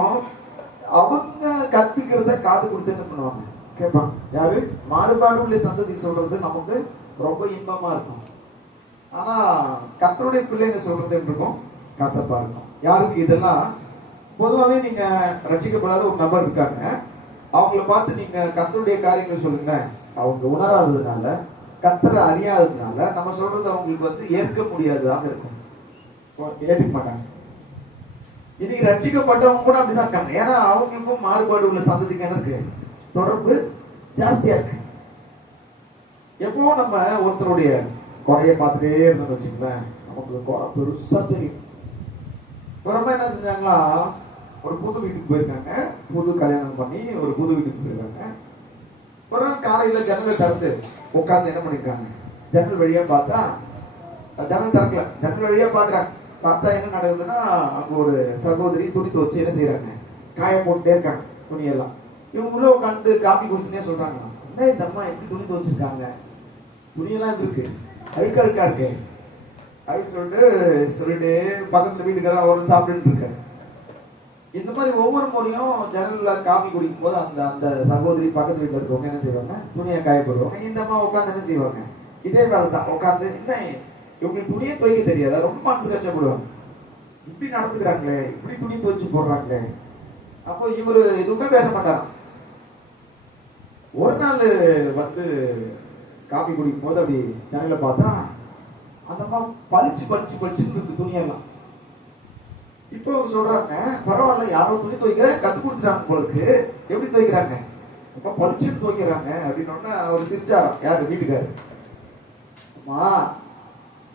அவங்க கற்பிக்கிறத காது கொடுத்து என்ன பண்ணுவாங்க? கேட்பாங்க. யாரு? மாறுபாடு உள்ள சந்ததி சொல்றது நமக்கு ரொம்ப இன்பமா இருக்கும். ஆனா கர்த்தருடைய பிள்ளைன்னு சொல்றது எப்படி இருக்கும்? கசப்பா இருக்கும். யாருக்கு இதெல்லாம்? பொதுவாகவே நீங்க ரட்சிக்கப்படாத ஒரு நபர் இருக்காங்க, அவங்கள பார்த்து நீங்க கர்த்தருடைய காரியங்கள் சொல்லுங்க. அவங்க உணராததுனால, கர்த்தரை அறியாததுனால நம்ம சொல்றது அவங்களுக்கு வந்து ஏற்க முடியாததாக இருக்கும். ஏற்றுக்க மாட்டாங்க. இன்னைக்கு ரட்சிக்கப்பட்டவங்க கூட அப்படிதான் இருக்காங்க. ஏன்னா அவங்களுக்கும் மாறுபாடு உள்ள சந்ததிக்கு என்ன இருக்கு? தொடர்பு ஜாஸ்தியா இருக்கு. எப்போ நம்ம ஒருத்தருடைய குறைய பார்த்துட்டே இருந்தோம்னு வச்சுக்கோங்களேன், நமக்கு குறை பெருசா தெரியும். ரொம்ப என்ன செஞ்சாங்களா, ஒரு புது வீட்டுக்கு போயிருக்காங்க, புது கல்யாணம் பண்ணி ஒரு புது வீட்டுக்கு போயிருக்காங்க. ஒரு நாள் காலையில ஜன்னலை திறந்து உட்காந்து என்ன பண்ணிருக்காங்க? ஜன்னல் வழியா பார்த்தா, ஜன்னல் திறக்கல, ஜன்னல் வழியா பாக்குறாங்க. பார்த்தா என்ன நடக்குதுன்னா, அங்க ஒரு சகோதரி துணி துவச்சு என்ன செய்யறாங்க? காய போட்டுட்டே இருக்காங்க துணியெல்லாம். இவங்க உள்ள உட்காந்து காப்பி குடிச்சுனே சொல்றாங்க, என்ன இந்த அம்மா எப்படி துணி துவச்சிருக்காங்க? துணியெல்லாம் இருக்கு, அழுக்கா இருக்கு அப்படின்னு சொல்லிட்டு பக்கத்துல வீட்டுக்காரன் அவர் சாப்பிட்டு இருக்காரு. இந்த மாதிரி ஒவ்வொரு முறையும் ஜன்னல்ல காபி குடிக்கும் போது அந்த அந்த சகோதரி பக்கத்து வீட்டுல இருக்கவங்க என்ன செய்வாங்க? துணியை காய போடுவாங்க. இந்த அம்மா உட்காந்து என்ன செய்வாங்க? இதே வேலை தான். உட்காந்து என்ன இவங்களுக்கு துணியை துவைக்க தெரியாத, ரொம்ப மனசு கஷ்டப்படுவாங்க. இப்படி நடந்துக்கிறாங்களே, இப்படி துணி துவைச்சு போடுறாங்களே. அப்போ இவரு எதுவுமே பேச மாட்டாராம். ஒரு நாள் வந்து காபி குடிக்கும் போது அப்படி ஜன்னல பார்த்தா அந்த அம்மா பளிச்சுன்னு இருக்கு துணியெல்லாம். இப்போ சொல்றாங்க, பரவாயில்ல, யாரோ துணி துவைக்கிற கத்து கொடுத்துட்டாங்க போலுக்கு. எப்படி துவைக்கிறாங்க? இப்ப பளிச்சுன்னு துவைக்கிறாங்க அப்படின்னு அவர் சிரிச்சாராம். யாரு? வீட்டுக்காரு. அம்மா,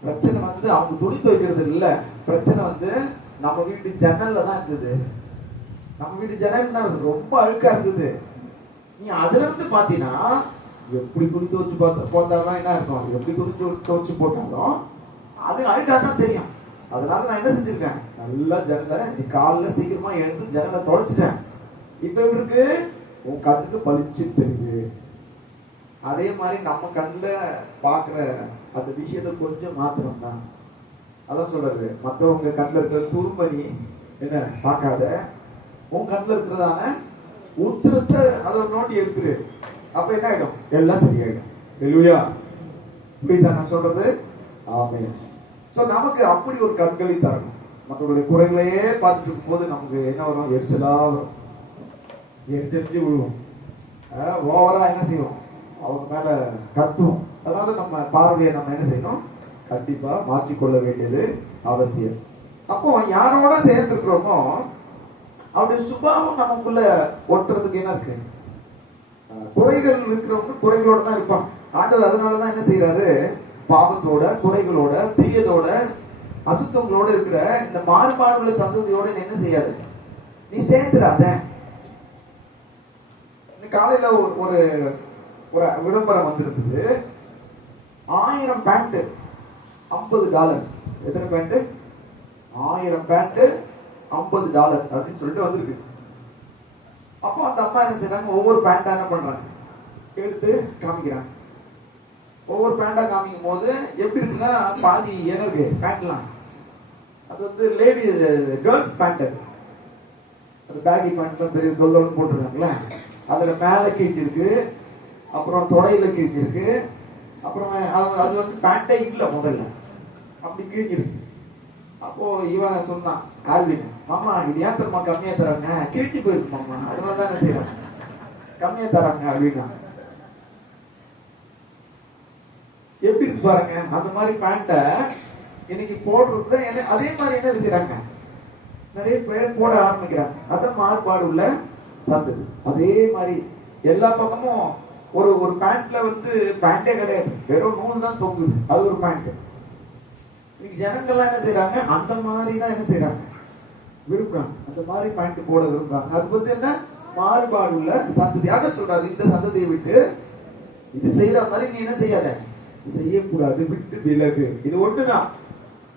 பிரச்சனை வந்து அவங்க துணி துவைக்கிறது இல்ல, பிரச்சனை வந்து நம்ம வீட்டு ஜன்னல்ல தான் இருக்குது. நம்ம வீட்டு ஜன்னல் ரொம்ப அழுக்கா இருக்குது. நீ அதுல இருந்து பாத்தீங்கன்னா, எப்படி துணி துவச்சு போட்டாலும் என்ன இருக்கும்? எப்படி துணி துவச்சு போட்டாலும் அது அழுக்கா தான் தெரியும். அதனால நான் என்ன செஞ்சிருக்கேன்? நல்லா ஜன்னலை நீ காலைல சீக்கிரமா எழுந்து ஜன்னலை தொடச்சிட்டேன். இப்ப எப்படி இருக்கு? உன் கண்ணுக்கு பளிச்சு தெரியுது. அதே மாதிரி நம்ம கண்ணுல பாக்குற அந்த விஷயத்த கொஞ்சம் மாத்திரம் தான். அதான் சொல்றது, மற்றவங்க கண்ணுல இருக்கிற துருமணி என்ன பார்க்காத, உன் கண்ணுல இருக்கிறதான உத்திரத்தை அதை நோண்டி எடுத்துரு, அப்ப என்ன ஆயிடும்? எல்லாம் சரியாயிடும். ஹல்லேலூயா. புரியுதா நான் சொல்றது? ஆமென். சோ நமக்கு அப்படி ஒரு கண்களை தரணும். மற்றவருடைய குறைகளையே பார்த்துட்டு இருக்கும் போது நமக்கு என்ன வரும்? எரிச்சலா வரும், எரிச்சரிஞ்சு விழுவோம், ஓவரா என்ன செய்வோம்? அவங்க மேல கத்துவோம். அதனால நம்ம பார்வையை நம்ம என்ன செய்யணும்? கண்டிப்பா மாற்றிக்கொள்ள வேண்டியது அவசியம். அப்போ யாரோட சேர்ந்துருக்கிறோமோ அவருடைய சுபாவம் நமக்குள்ள ஒட்டுறதுக்கு என்ன இருக்கு? குறைகள் இருக்கிறவங்க குறைகளோட தான் இருப்பான். ஆண்டவர் அதனாலதான் என்ன செய்யறாரு? பாவத்தோட, குறைகளோட, தீயதோட, அசுத்தங்களோட இருக்கிற இந்த மாறுபாடுள்ள சந்ததியோட என்ன செய்யாது? நீ சேர்ந்துடாத. காலையில ஒரு ஒரு விளம்பரம் வந்திருந்தது. 1000 பேண்ட் $50. எத்தனை பேண்ட்? 1000 பேண்ட் $50 அப்படின்னு சொல்லிட்டு வந்திருக்கு. அப்போ அந்த அம்மா என்ன செய்யறாங்க? ஒவ்வொரு பேண்டா என்ன பண்றாங்க? எடுத்து காமிக்கிறாங்க. ஒவ்வொரு பேண்டா காமிக்கும் போது எப்படி இருக்குன்னா, பாதி என்ன இருக்கு? பேண்ட்லாம் அது வந்து லேடி கேர்ள்ஸ் பேண்ட். அது பேகி பேண்ட் பெரிய தொல்லோன்னு போட்டுருக்காங்களே, அதுல மேல கீழ்ச்சி இருக்கு, அப்புறம் தொடையில கீழ்ச்சி இருக்கு, அப்புறம் அது வந்து பேண்டே இல்ல முதல்ல, அப்படி கீழ்ச்சி இருக்கு. அப்போ இவன் சொன்னான், ஆல்வின், மாமா இது ஏன் தரமா கம்மியா தராங்க? கீழ்ச்சி போயிருக்கு மாமா, அதனாலதான் என்ன செய்யறாங்க? கம்மியா தராங்க அப்படின்னா. எப்படி இருக்கு பாருங்க. அந்த மாதிரி பேண்ட இன்னைக்கு போடுறது அதே மாதிரி என்ன செய்யறாங்க? நிறைய பேர் போட ஆரம்பிக்கிறாங்க. அதான் மாறுபாடு உள்ள சந்ததி. அதே மாதிரி எல்லா பக்கமும் ஒரு ஒரு பேண்ட்ல வந்து பேண்டே கிடையாது, வெறும் நூல் தான் தொங்குது, அது ஒரு பேண்ட். இன்னைக்கு ஜனங்கள்லாம் என்ன செய்யறாங்க? அந்த மாதிரி தான் என்ன செய்யறாங்க? விரும்புறாங்க. அந்த மாதிரி பேண்ட் போட விரும்புறாங்க. அது வந்து என்ன? மாறுபாடு உள்ள சந்ததி. யார சொல்றாரு? இந்த சந்ததியை விட்டு இது செய்யற மாதிரி நீ என்ன செய்யாத, செய்யக்கூடாது, விட்டு விலகு. இது ஒண்ணுதான்.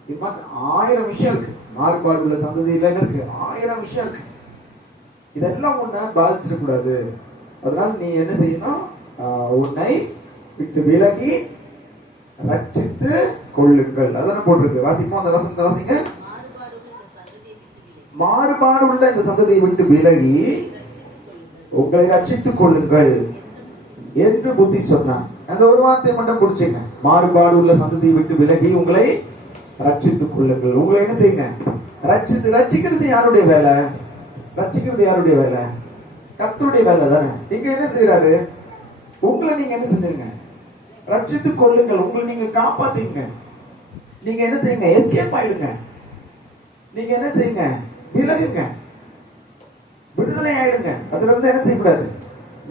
இது மாதிரி 1000 விஷயம் இருக்கு. மாறுபாடு உள்ள சந்ததியில என்ன இருக்கு? 1000 விஷயம் இருக்கு. இதெல்லாம் உன்னை பாதிச்சிடக்கூடாது. அதனால நீ என்ன செய்யணும்? உன்னை விட்டு விலகி ரட்சித்து கொள்ளுங்கள். அதான போட்டிருக்கு. வாசிப்போம் அந்த வசனத்தை வாசிங்க. மாறுபாடு உள்ள இந்த சந்ததியை விட்டு விலகி உங்களை ரட்சித்துக் கொள்ளுங்கள் என்று புத்தி சொன்னான். அந்த ஒரு வார்த்தையை மட்டும் புடிச்சுங்க. மாறுபாடு உள்ள சந்ததியை விட்டு விலகி உங்களை ரட்சித்துக் கொள்ளுங்கள். உங்களை என்ன செய்யுங்க? ரட்சிக்கிறது யாருடைய வேலை? ரட்சிக்கிறது யாருடைய வேலை? கர்த்தருடைய வேலை தானே. இங்க என்ன செய்யறாரு? உங்களை நீங்க என்ன செஞ்சுங்க? ரட்சித்துக் கொள்ளுங்கள். உங்களை நீங்க காப்பாத்தீங்க. நீங்க என்ன செய்யுங்க? எஸ்கேப் ஆயிடுங்க. நீங்க என்ன செய்யுங்க? விலகுங்க, விடுதலை ஆயிடுங்க. அதுல இருந்து என்ன செய்யக்கூடாது?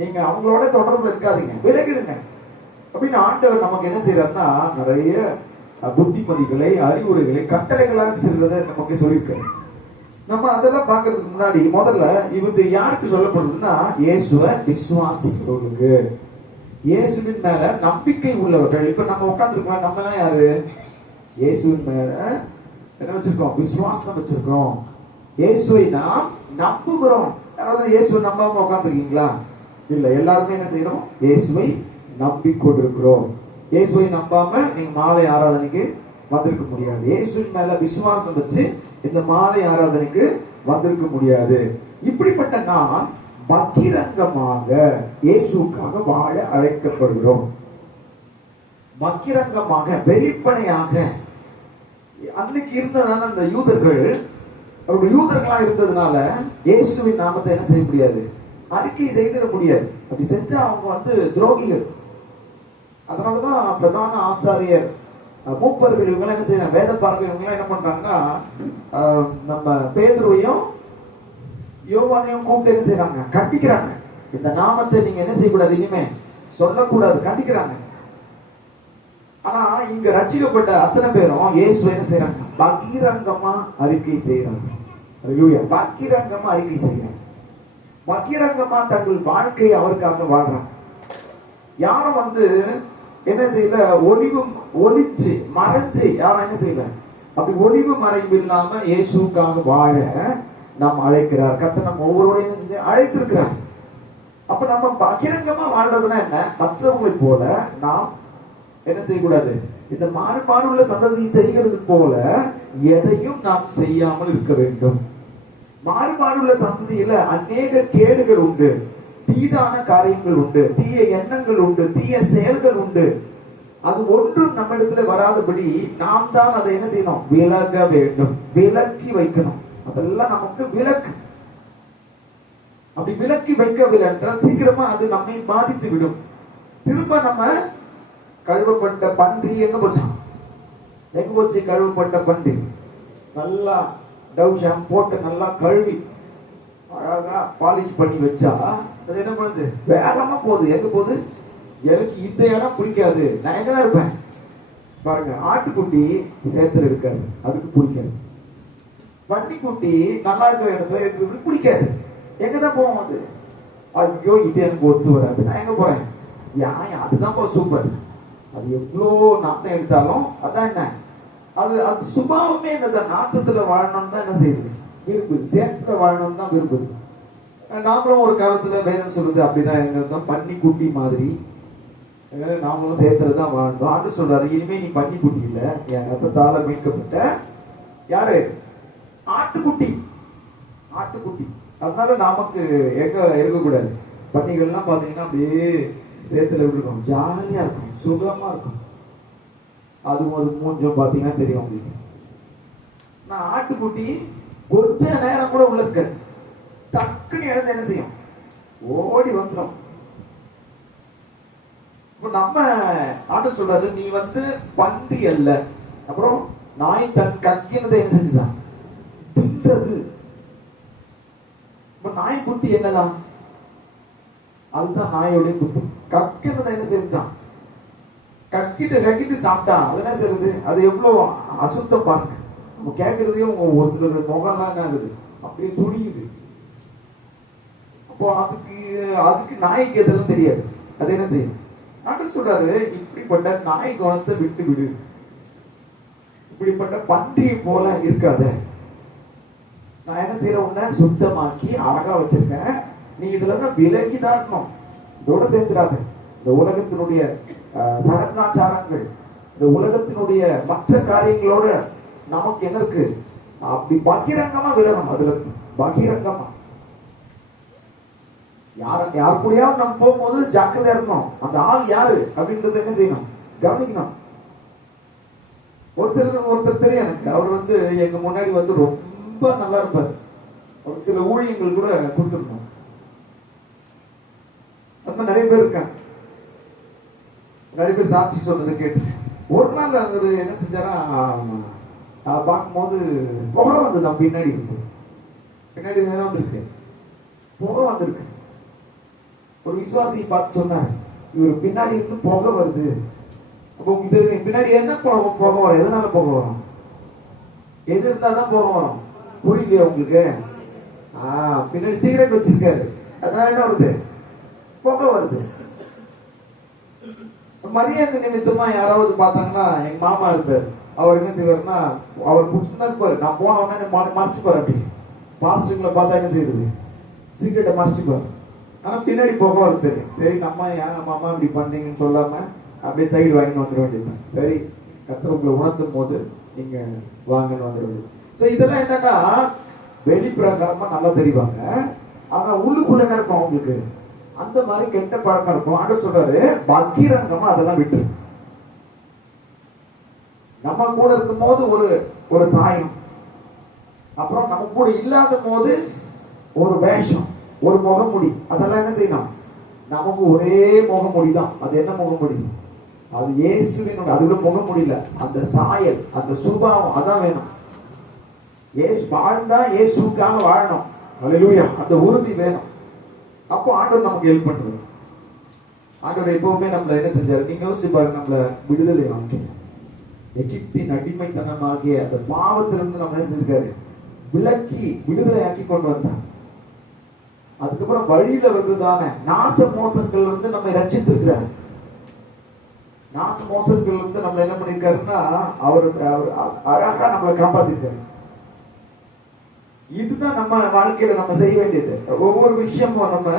நீங்க அவங்களோட தொடர்புல இருக்காதீங்க, விலகிடுங்க அப்படின்னு ஆண்டவர் நமக்கு என்ன செய்யறாருன்னா, நிறைய புத்திமதிகளை, அறிவுரைகளை, கட்டளைகளாக செல்றதை நமக்கு சொல்லியிருக்காரு. நம்ம அதெல்லாம் பார்க்கறதுக்கு முன்னாடி முதல்ல இது யாருக்கு சொல்லப்படுதுன்னா, இயேசுவை விசுவாசிக்கிறவர்களுக்கு, இயேசுவின் மேல நம்பிக்கை உள்ளவர்கள். இப்ப நம்ம உட்கார்ந்துருக்கோம், நம்ம எல்லாம் யாரு? இயேசுவின் மேல என்ன வச்சிருக்கோம்? விசுவாசம் வச்சிருக்கோம். இயேசுவை நாம் நம்புகிறோம். யாராவது இயேசுவை நம்பாம உட்கார்ந்துருக்கீங்களா? இல்ல, எல்லாருமே என்ன செய்யறோம்? இயேசுவை நம்பிக்கொண்டிருக்கிறோம். இயேசுவை நம்பாம நீங்க மாலை ஆராதனைக்கு வந்திருக்க முடியாது. இயேசுவின் மேல விசுவாசம் வச்சு இந்த மாலை ஆராதனைக்கு வந்திருக்க முடியாது. இப்படிப்பட்ட நாம் பகிரங்கமாக இயேசுக்காக வாழ அழைக்கப்படுகிறோம். பகிரங்கமாக, வெளிப்படையாக. அன்னைக்கு இருந்ததான அந்த யூதர்கள், அவர்கள் யூதர்களா இருந்ததுனால இயேசுவின் நாமத்தை என்ன செய்ய முடியாது? அறிக்கை செய்திட முடியாது. அப்படி செஞ்சா அவங்க வந்து துரோகிகள். அதனாலதான் பிரதான ஆசாரியர், மூப்பர்கள், இவங்க என்ன செய்யறாங்க? வேத பார்க்க இவங்க என்ன பண்றாங்கன்னா, நம்ம பேதுருவையும் யோவானையும் கூப்பிட்டு என்ன செய்யறாங்க? கண்டிக்கிறாங்க. இந்த நாமத்தை நீங்க என்ன செய்யக்கூடாது, இனிமே சொல்லக்கூடாது, கண்டிக்கிறாங்க. ஆனா இங்க ரட்சிக்கப்பட்ட அத்தனை பேரும் இயேசுவை என்ன செய்யறாங்க? பகிரங்கமா அறிக்கை செய்யறாங்க. பகிரங்கமா அறிக்கை செய்யறாங்க. பகிரங்கமா தங்கள் வாழ்க்கையை அவருக்காக வாழ்றாங்க. யாரும் வந்து என்ன செய்யல, ஒளிச்சு மறைச்சு யாரும் என்ன செய்யல. அப்படி ஒளிவு மறைவு இல்லாம இயேசுக்காக வாழ நாம் அழைக்கிறார். கர்த்தர் நம்ம ஒவ்வொருவரையும் என்ன செய்ய அழைத்திருக்கிறார். அப்ப நம்ம பகிரங்கமா வாழ்றதுன்னா என்ன? மற்றவங்களை போல நாம் என்ன செய்யக்கூடாது? இந்த மாறுபாடு உள்ள சந்ததி செய்கிறது போல எதையும் நாம் செய்யாமல் இருக்க வேண்டும். மாறுபாடுள்ள சந்ததியில அநேக கேடுகள் உண்டு, தீதான காரியங்கள் உண்டு, தீய எண்ணங்கள் உண்டு, தீய செயல்கள் உண்டு. அது ஒன்றும் நம்ம இடத்துல வராதபடி நாம் தான் அதை என்ன செய்யணும்? விலக வேண்டும், விலக்கி வைக்கணும். அதெல்லாம் நமக்கு விலக்கு. அப்படி விலக்கி வைக்கவில்லை என்றால் சீக்கிரமா அது நம்மை பாதித்து விடும். திரும்ப நம்ம கழுவப்பட்ட பன்றி எங்க போச்சு? கழுவப்பட்ட பன்றி நல்லா டவ் ஷாம்பு போட்டு நல்லா கழுவி அழகா பாலிஷ் பண்ணி வச்சா அது என்ன பண்ணுது? வேகமா போகுது. எங்க போகுது? எனக்கு இந்த இடம் பிடிக்காது, நான் எங்கதான் இருப்பேன். பாருங்க, ஆட்டுக்குட்டி சேத்துல இருக்காது, அதுக்கு பிடிக்காது. பன்னிக்குட்டி நல்லா இருக்கிற இடத்துல இருக்கிறது பிடிக்காது, எங்கதான் போவோம்? அது ஐயோ இது எனக்கு ஒத்து வராது, நான் எங்க போறேன்? அதுதான் சூப்பர். அது எவ்வளோ நாட்டம் எடுத்தாலும் அதான் என்ன, அது அது சுபாவமே என்னதான் நாட்டத்துல வாழணும்னு தான் என்ன செய்யுது? விரும்புது. சேத்துல வாழணும்னு தான் விரும்புது. நாமளும் ஒரு காலத்துல வேதம் சொல்றது அப்படிதான் இருந்தோம், பன்னிக்குட்டி மாதிரி நாமளும் சேர்த்துலதான் வாழ்ந்தோம். ஆண்டு சொல்றாரு, இனிமே நீ பன்னிக்குட்டி இல்ல, என் ரத்தத்தால மீட்கப்பட்ட யாரு? ஆட்டுக்குட்டி. ஆட்டுக்குட்டி. அதனால நமக்கு எங்க இருக்கக்கூடாது. பன்னிகள்லாம் பாத்தீங்கன்னா அப்படியே சேத்துல விட்டுருக்கோம், ஜாலியா இருக்கும், சுகமா இருக்கும். அதுவும் அது மூஞ்சம் பாத்தீங்கன்னா தெரியும் உங்களுக்கு. நான் ஆட்டுக்குட்டி கொஞ்ச நேரம் கூட உள்ள இருக்க, டக்குன்னு எழுந்து என்ன செய்யும்? ஓடி வந்துடும். இப்ப நம்ம ஆண்டு சொல்றாரு, நீ பன்றி அல்ல. அப்புறம் நாய் தன் கக்கினதை என்ன செஞ்சுதான்? தின்றது. இப்ப நாய் புத்தி என்னதான்? அதுதான் நாயோடைய புத்தி. கக்கினதை என்ன செஞ்சுதான்? கக்கிட்டு சாப்பிட்டா அது என்ன செய்யுது? அது எவ்வளவு அசுத்தம் பாருங்க. நம்ம கேட்கறதையும் ஒரு சில முகம்லாம் என்ன ஆகுது? அப்படியே சுழியுது. அப்போ அதுக்கு நாய்க்கு எதெல்லாம் தெரியாது, அது என்ன செய்யும்? ஆண்டவர் சொல்றாரு, இப்படிப்பட்ட நாய் குணத்தை விட்டு விடு, இப்படிப்பட்ட பன்றியை போல இருக்காத. நான் என்ன செய்யறேன்? உன்னை சுத்தமாக்கி அழகா வச்சிருக்கேன், நீ இதுலதான் விலகிதான் இருக்கணும். இதோட சேர்த்துடாது. இந்த உலகத்தினுடைய சரணாச்சாரங்கள், இந்த உலகத்தினுடைய மற்ற காரியங்களோட நமக்கு என்ன இருக்கு? அப்படி பகிரங்கமா விடணும். அதுல பகிரங்கமா யார் கூடயாவது நம்ம போகும்போது ஜாக்கிரதையா இருக்கணும். அந்த ஆள் யாரு அப்படின்றத என்ன செய்யணும்? கவனிக்கணும். ஒருத்தர் தெரியும் எனக்கு, அவர் எங்க முன்னாடி ரொம்ப நல்லா இருப்பார். அவருக்கு சில ஊழியங்கள் கூட கொடுத்துருக்கோம். அந்த நிறைய பேர் இருக்காங்க, நிறைய பேர் சாட்சி சொன்னதை கேட்டு. ஒரு நாள் அவர் என்ன செஞ்சாரா, பார்க்கும்போது புகை வந்தது. பின்னாடி இருக்கு, பின்னாடி நேரம் வந்திருக்கு, புகை வந்திருக்கு. ஒரு விசுவாசியை பார்த்து சொன்னார், இவர் பின்னாடி இருந்து புகை வருது. அப்போ உங்களுக்கு பின்னாடி என்ன புகை வரும்? எதனால புகை வரும்? எது இருந்தாதான் புகை வரும்? புரியலையா உங்களுக்கு? பின்னாடி சிகரெட் வச்சிருக்காரு, அதனால என்ன வருது? புகை வருது. மரியாதை நிமித்தமா யாராவது பார்த்தாங்கன்னா, எங்க மாமா இருப்பார், அவர் என்ன செய்வாருன்னா, அவர் புடிச்சுதான் இருப்பாரு. நான் போன உடனே மறைச்சுப்பாரு. அப்படி பாஸ்டர்களை பார்த்தா என்ன செய்யுது? சிகரெட்டை மறைச்சுப்பாரு. ஆனா பின்னாடி போக வருது தெரியும். சரி, நம்ம ஏன் மாமா இப்படி பண்ணீங்கன்னு சொல்லாம அப்படியே சைடு வாங்கிட்டு வந்துட வேண்டியது. சரி, கர்த்தர் உங்களை உணர்த்தும் போது நீங்க வாங்கன்னு வந்துட வேண்டியது. சோ இதெல்லாம் என்னன்னா வெளிப்பிரகாரமா நல்லா தெரிவாங்க, ஆனா உள்ளுக்குள்ள என்ன இருக்கும் அவங்களுக்கு? அந்த மாதிரி கெட்ட பழக்கம் இருக்கும். ஆண்டவர் சொல்றாரு, பகிரங்கமா அதெல்லாம் விட்டு. நம்ம கூட இருக்கும் போது ஒரு சாயம், அப்புறம் நம்ம கூட இல்லாத போது ஒரு வேஷம், ஒரு முகமுடி. அதெல்லாம் என்ன செய்யணும்? நமக்கு ஒரே முகமுடி தான். அது என்ன முகமுடி? அது இயேசுவின். அது கூட முகமுடி இல்ல, அந்த சாயல், அந்த சுபாவம், அதான் வேணும். இயேசு வாழ்ந்தா இயேசுக்காக வாழணும். அல்லேலூயா. அந்த உறுதி வேணும். அப்போ ஆண்டவர் நமக்கு ஹெல்ப் பண்றது. ஆண்டவர் எப்பவுமே நம்மள என்ன செஞ்சாரு? நீங்க யோசிச்சு பாருங்க, நம்மள விடுதலை வாங்கிக்க, எகிப்தின் அடிமைத்தனமாகிய அந்த பாவத்திலிருந்து நம்ம என்ன செஞ்சிருக்காரு? விலக்கி விடுதலை ஆக்கி கொண்டு வந்தார். அதுக்கப்புறம் வழியில வருவதான நாச மோசங்கள் இருந்து நம்மை ரட்சித்திருக்கிறார். நாச மோசங்கள் இருந்து நம்ம என்ன பண்ணிருக்காருன்னா, அவர் அழகா நம்மளை காப்பாத்திருக்காரு. இதுதான் நம்ம வாழ்க்கையில நம்ம செய்ய வேண்டியது. ஒவ்வொரு விஷயமும் நம்ம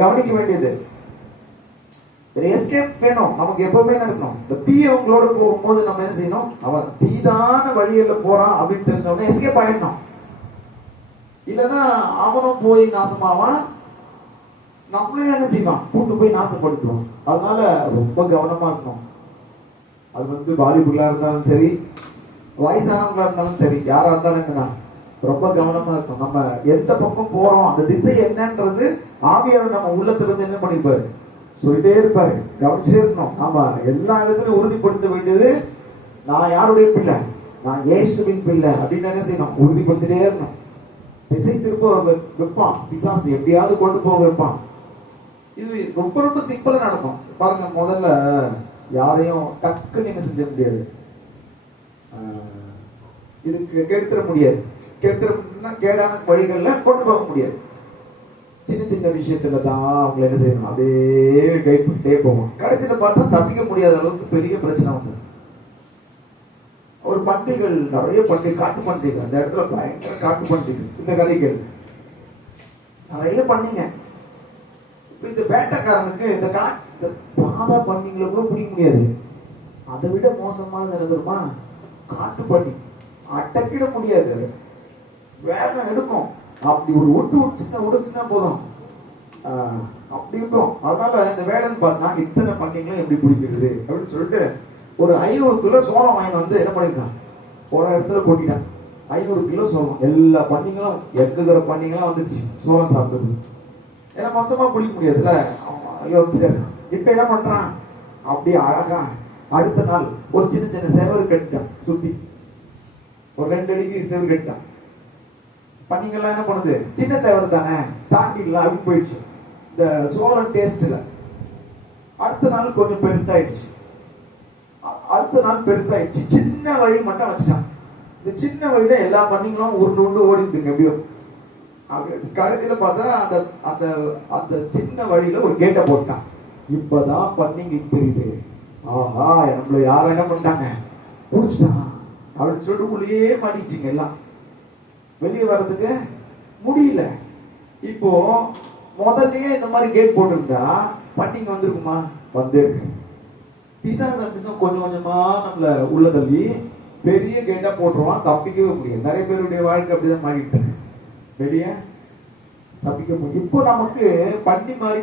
கவனிக்க வேண்டியது. எஸ்கேப் வேணும் நமக்கு. எப்பவுமே இருக்கணும், இந்த அவங்களோட போகும்போது நம்ம என்ன செய்யணும்? அவன் தீதான வழியில போறான் அப்படின்னு தெரிஞ்ச உடனே எஸ்கேப் ஆயிடணும். இல்லைன்னா அவனும் போய் நாசமாவான், நம்மளையும் என்ன செய்வான், கூட்டு போய் நாசப்படுத்துவான். அதனால ரொம்ப கவனமா இருக்கணும். அது வாலிபுல்லா இருந்தாலும் சரி, வயசானவங்களா இருந்தாலும் சரி, யாரா இருந்தாலும் என்னன்னா ரொம்ப கவனமா இருக்கும். நம்ம எந்த பக்கம் போறோம், அந்த திசை என்னன்றது ஆவியானவர் நம்ம உள்ளத்துல இருந்து என்ன பண்ணிருப்பாரு, சொல்லிட்டே இருப்பாரு. கவனிச்சுட்டே இருக்கணும். ஆமா, எல்லா இடத்துலயும் உறுதிப்படுத்த வேண்டியது, நான் யாருடைய பிள்ளை, நான் இயேசுவின் பிள்ளை அப்படின்னு என்ன செய்யணும், உறுதிப்படுத்திட்டே இருக்கணும். திசை திருப்ப வைப்பான் பிசாசு, எப்படியாவது கொண்டு போக வைப்பான். இது ரொம்ப ரொம்ப சிம்பிளா நடக்கும். பாருங்க, முதல்ல யாரையும் டக்குன்னு என்ன செஞ்ச முடியாது, இதுக்கு கெடுத்துட முடியாது. கெடுத்துட கேடான வழிகள்ல கொண்டு போக முடியாது. சின்ன சின்ன விஷயத்துல தான் அவங்களை என்ன செய்யணும், அப்படியே கைட் பண்ணிட்டே போவோம். கடைசியில பார்த்தா தப்பிக்க முடியாத அளவுக்கு பெரிய பிரச்சனை வந்து ஒரு பண்டிகைகள், நிறைய பண்டிகை, காட்டு பண்டிகை, அந்த இடத்துல பயங்கர காட்டு பண்டிகை. இந்த கதை கேள்வி நிறைய பண்ணீங்க. இந்த வேட்டைக்காரனுக்கு இந்த சாதா பண்டிகளை கூட பிடிக்க முடியாது. அதை விட மோசமானது என்ன தெரியுமா, காட்டு பண்ணி அடக்கிட முடியாது, வேகம் எடுக்கும். அப்படி ஒரு உடுச்சுன்னா போதும், அப்படி இருக்கும். அதனால இந்த வேலைன்னு பார்த்தா இத்தனை பண்டிகைகளும் எப்படி பிடிக்கிறது அப்படின்னு சொல்லிட்டு ஒரு 500 கிலோ சோளம் வாங்கி என்ன பண்ணிருக்கான், ஒரு இடத்துல கொட்டிட்டான். 500 கிலோ சோளம், எல்லா பண்டிகளும் எதுக்கிற பண்டிகளும் வந்துருச்சு சோளம் சாப்பிடுறது. ஏன்னா மொத்தமா பிடிக்க முடியாதுல்ல, யோசிச்சு இப்ப என்ன பண்றான், அப்படியே அழகா அடுத்த நாள் ஒரு சின்ன சின்ன செவரு கட்டிட்டான், சுத்தி ஒரு 2 அடிக்கு செவரு கட்டிட்டான். பண்டிகைலாம் என்ன பண்ணுது, சின்ன செவரு தானே தாண்டிடலாம் அப்படின்னு போயிடுச்சு. இந்த சோளம் டேஸ்ட்ல அடுத்த நாள் கொஞ்சம் பெருசாயிடுச்சு, அடுத்த நாள் பெருசாயிடுச்சு. சின்ன வழி மட்டும் வச்சுட்டான். இந்த சின்ன வழியில எல்லா பண்டிகளும் உருண்டு ஓடிட்டுங்க எப்படியோ. கடைசியில பார்த்தா அந்த அந்த அந்த சின்ன வழியில ஒரு கேட்டை போட்டான். இப்பதான் பண்டிகை தெரியுது, ஆஹா நம்மள யாரும் என்ன பண்ணிட்டாங்க, புடிச்சிட்டான் அப்படின்னு சொல்லிட்டு உள்ளே மாட்டிச்சுங்க. எல்லாம் வெளியே வர்றதுக்கு முடியல. இப்போ முதல்லயே இந்த மாதிரி கேட் போட்டிருந்தா பண்டிகை வந்திருக்குமா, வந்தே இருக்கு. பிசாசு அப்படிதான் கொஞ்சம் கொஞ்சமா நம்மள உள்ள தள்ளி பெரிய கேட்டா போட்டுருவான், தப்பிக்கவே முடியும். நிறைய பேருடைய வாழ்க்கை அப்படிதான் மாறிட்டு வெளியே தப்பிக்க முடியும். இப்போ நமக்கு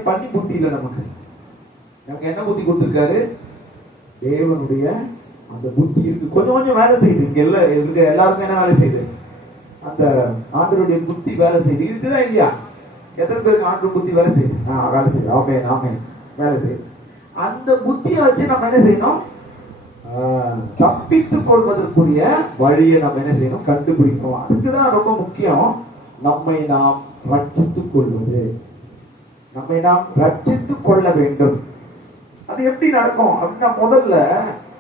பண்ணி புத்தி இல்லை. நமக்கு என்ன புத்தி கொடுத்திருக்காரு, தேவனுடைய அந்த புத்தி இருக்கு, கொஞ்சம் கொஞ்சம் வேலை செய்யுது. இங்க எல்லாருக்கும் என்ன வேலை செய்யுது, அந்த ஆண்டவருடைய புத்தி வேலை செய்யுது. இருக்குதான் இல்லையா, எத்தனை பேருக்கு ஆண்டவர் புத்தி வேலை செய்யுது, வேலை செய்யுது, ஆமே வேலை செய்யுது. அந்த புத்தியை வச்சு நம்ம என்ன செய்யணும், தப்பித்துக் கொள்வதற்குரிய வழியை நம்ம என்ன செய்யணும், கண்டுபிடிக்கணும். அதுக்குதான் ரொம்ப முக்கியம் நம்மை நாம் ரட்சித்துக் கொள்வது, நம்மை நாம் ரட்சித்துக் கொள்ள வேண்டும். அது எப்படி நடக்கும் அப்படின்னா, முதல்ல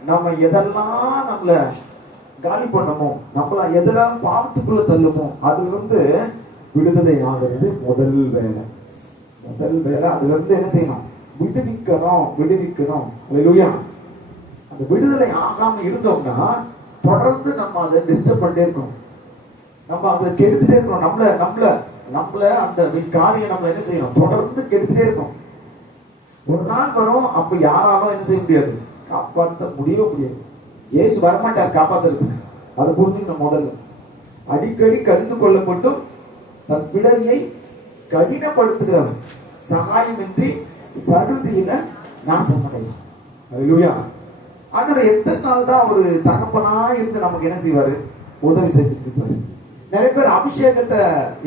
நம்ம எதெல்லாம் நம்மள காலி பண்ணமோ, நம்மள எதெல்லாம் பாவத்துக்குள்ள தள்ளுமோ, அதுல இருந்து விடுதலை ஆகிறது முதல் வேலை. அதுல இருந்து என்ன செய்யணும், விடுவிக்கணும். அல்லேலூயா. அந்த விடுதலை ஆகாம இருந்தோம்னா தொடர்ந்து நம்ம அதை டிஸ்டர்ப் பண்ணிட்டே இருக்கணும், நம்ம அதை கெடுத்துட்டே இருக்கணும். நம்மள அந்த காரியம் நம்ம என்ன செய்யணும், தொடர்ந்து கெடுத்துட்டே இருக்கணும். ஒரு நாள் வரும், அப்ப யாராலும் என்ன செய்ய முடியாது, காப்பாற்ற முடியாது. இயேசு வரமாட்டார் காப்பாத்துறதுக்கு, அதை புரிஞ்சுக்கணும். முதல்ல அடிக்கடி கடிந்து கொள்ளப்பட்டும் தன் பிடரியை கடினப்படுத்துகிறவன் சகாயமின்றி சடுதியில நாசமடையும். அல்லேலூயா. ஆண்டவர் எத்தனை நாள் தான் ஒரு தகப்பனா இருந்து நமக்கு என்ன செய்வாரு, உதவி செஞ்சுட்டு இருப்பாரு. நிறைய பேர்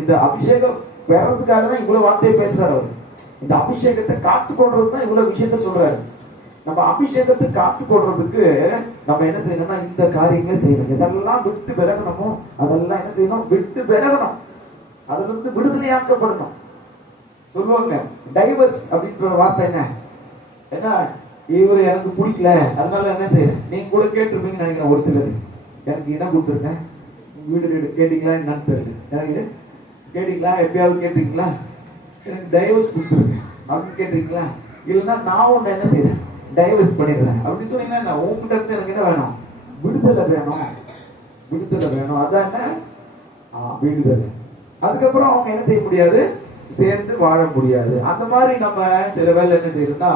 இந்த அபிஷேகம் பெறதுக்காக தான் இவ்வளவு வார்த்தையை பேசுறாரு. அவர் இந்த அபிஷேகத்தை காத்து கொள்றது தான் இவ்வளவு விஷயத்த சொல்றாரு. நம்ம அபிஷேகத்தை காத்து கொள்றதுக்கு நம்ம என்ன செய்யணும்னா இந்த காரியங்களே செய்யணும். எதெல்லாம் விட்டு விலகணுமோ அதெல்லாம் என்ன செய்யணும், விட்டு விலகணும். அதுல இருந்து விடுதலையாக்கப்படணும். சொல்லுவாங்க டைவர்ஸ் அப்படின்ற வார்த்தை என்ன, இவரு எனக்கு பிடிக்கல அதனால என்ன செய்யறேன், நீங்க கூட கேட்டிருப்பீங்கன்னு நினைக்கிறேன். ஒரு சிலது எனக்கு இடம் கொடுத்துருங்க, வீடு கேட்டீங்களா என்னன்னு தெரியல, எனக்கு கேட்டீங்களா, எப்பயாவது கேட்டீங்களா, எனக்கு டைவர்ஸ் கொடுத்துருங்க அப்படின்னு கேட்டீங்களா, இல்லைன்னா நான் ஒண்ணு என்ன செய்யறேன், டைவர்ஸ் பண்ணிடுறேன் அப்படின்னு சொன்னீங்கன்னா உங்ககிட்ட இருந்து எனக்கு என்ன வேணும், விடுதலை வேணும். அதான் என்ன விடுதலை. அதுக்கப்புறம் அவங்க என்ன செய்ய முடியாது, சேர்ந்து வாழ முடியாது. அந்த மாதிரி நம்ம சில வேலை என்ன செய்யறோம்னா,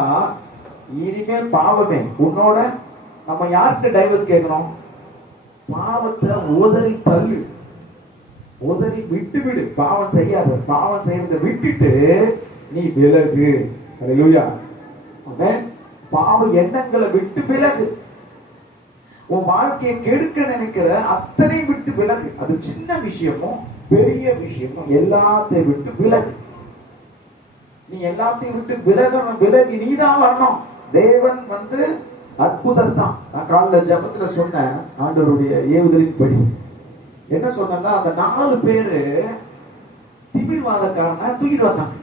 இனிமேல் பாவமே உன்னோட நம்ம யார்கிட்ட டைவர்ஸ் கேட்கணும், பாவத்தை உதறி உதறி விட்டு விடு. பாவம் செய்யாத, பாவம் செய்யறதை விட்டுட்டு நீ விலகு. அல்லேலூயா. ஆமென். பாவ எண்ணங்களை விட்டு விலகு. உன் வாழ்க்கையை கெடுக்க நினைக்கிற அத்தனை விட்டு விலகு. அது சின்ன விஷயமும் பெரிய விஷயமும் எல்லாத்தையும் விட்டு விலகு. நீ எல்லாத்தையும் விட்டு விலகணும். விலகி நீதான் வரணும். தேவன் அற்புதம் தான். நான் காலைல ஜபத்துல சொன்னேன், ஆண்டவருடைய ஏவுதலின் படி என்ன சொன்னா, அந்த 4 பேரு திமிர்வாதக்காரனை தூக்கிட்டு வந்தாங்க.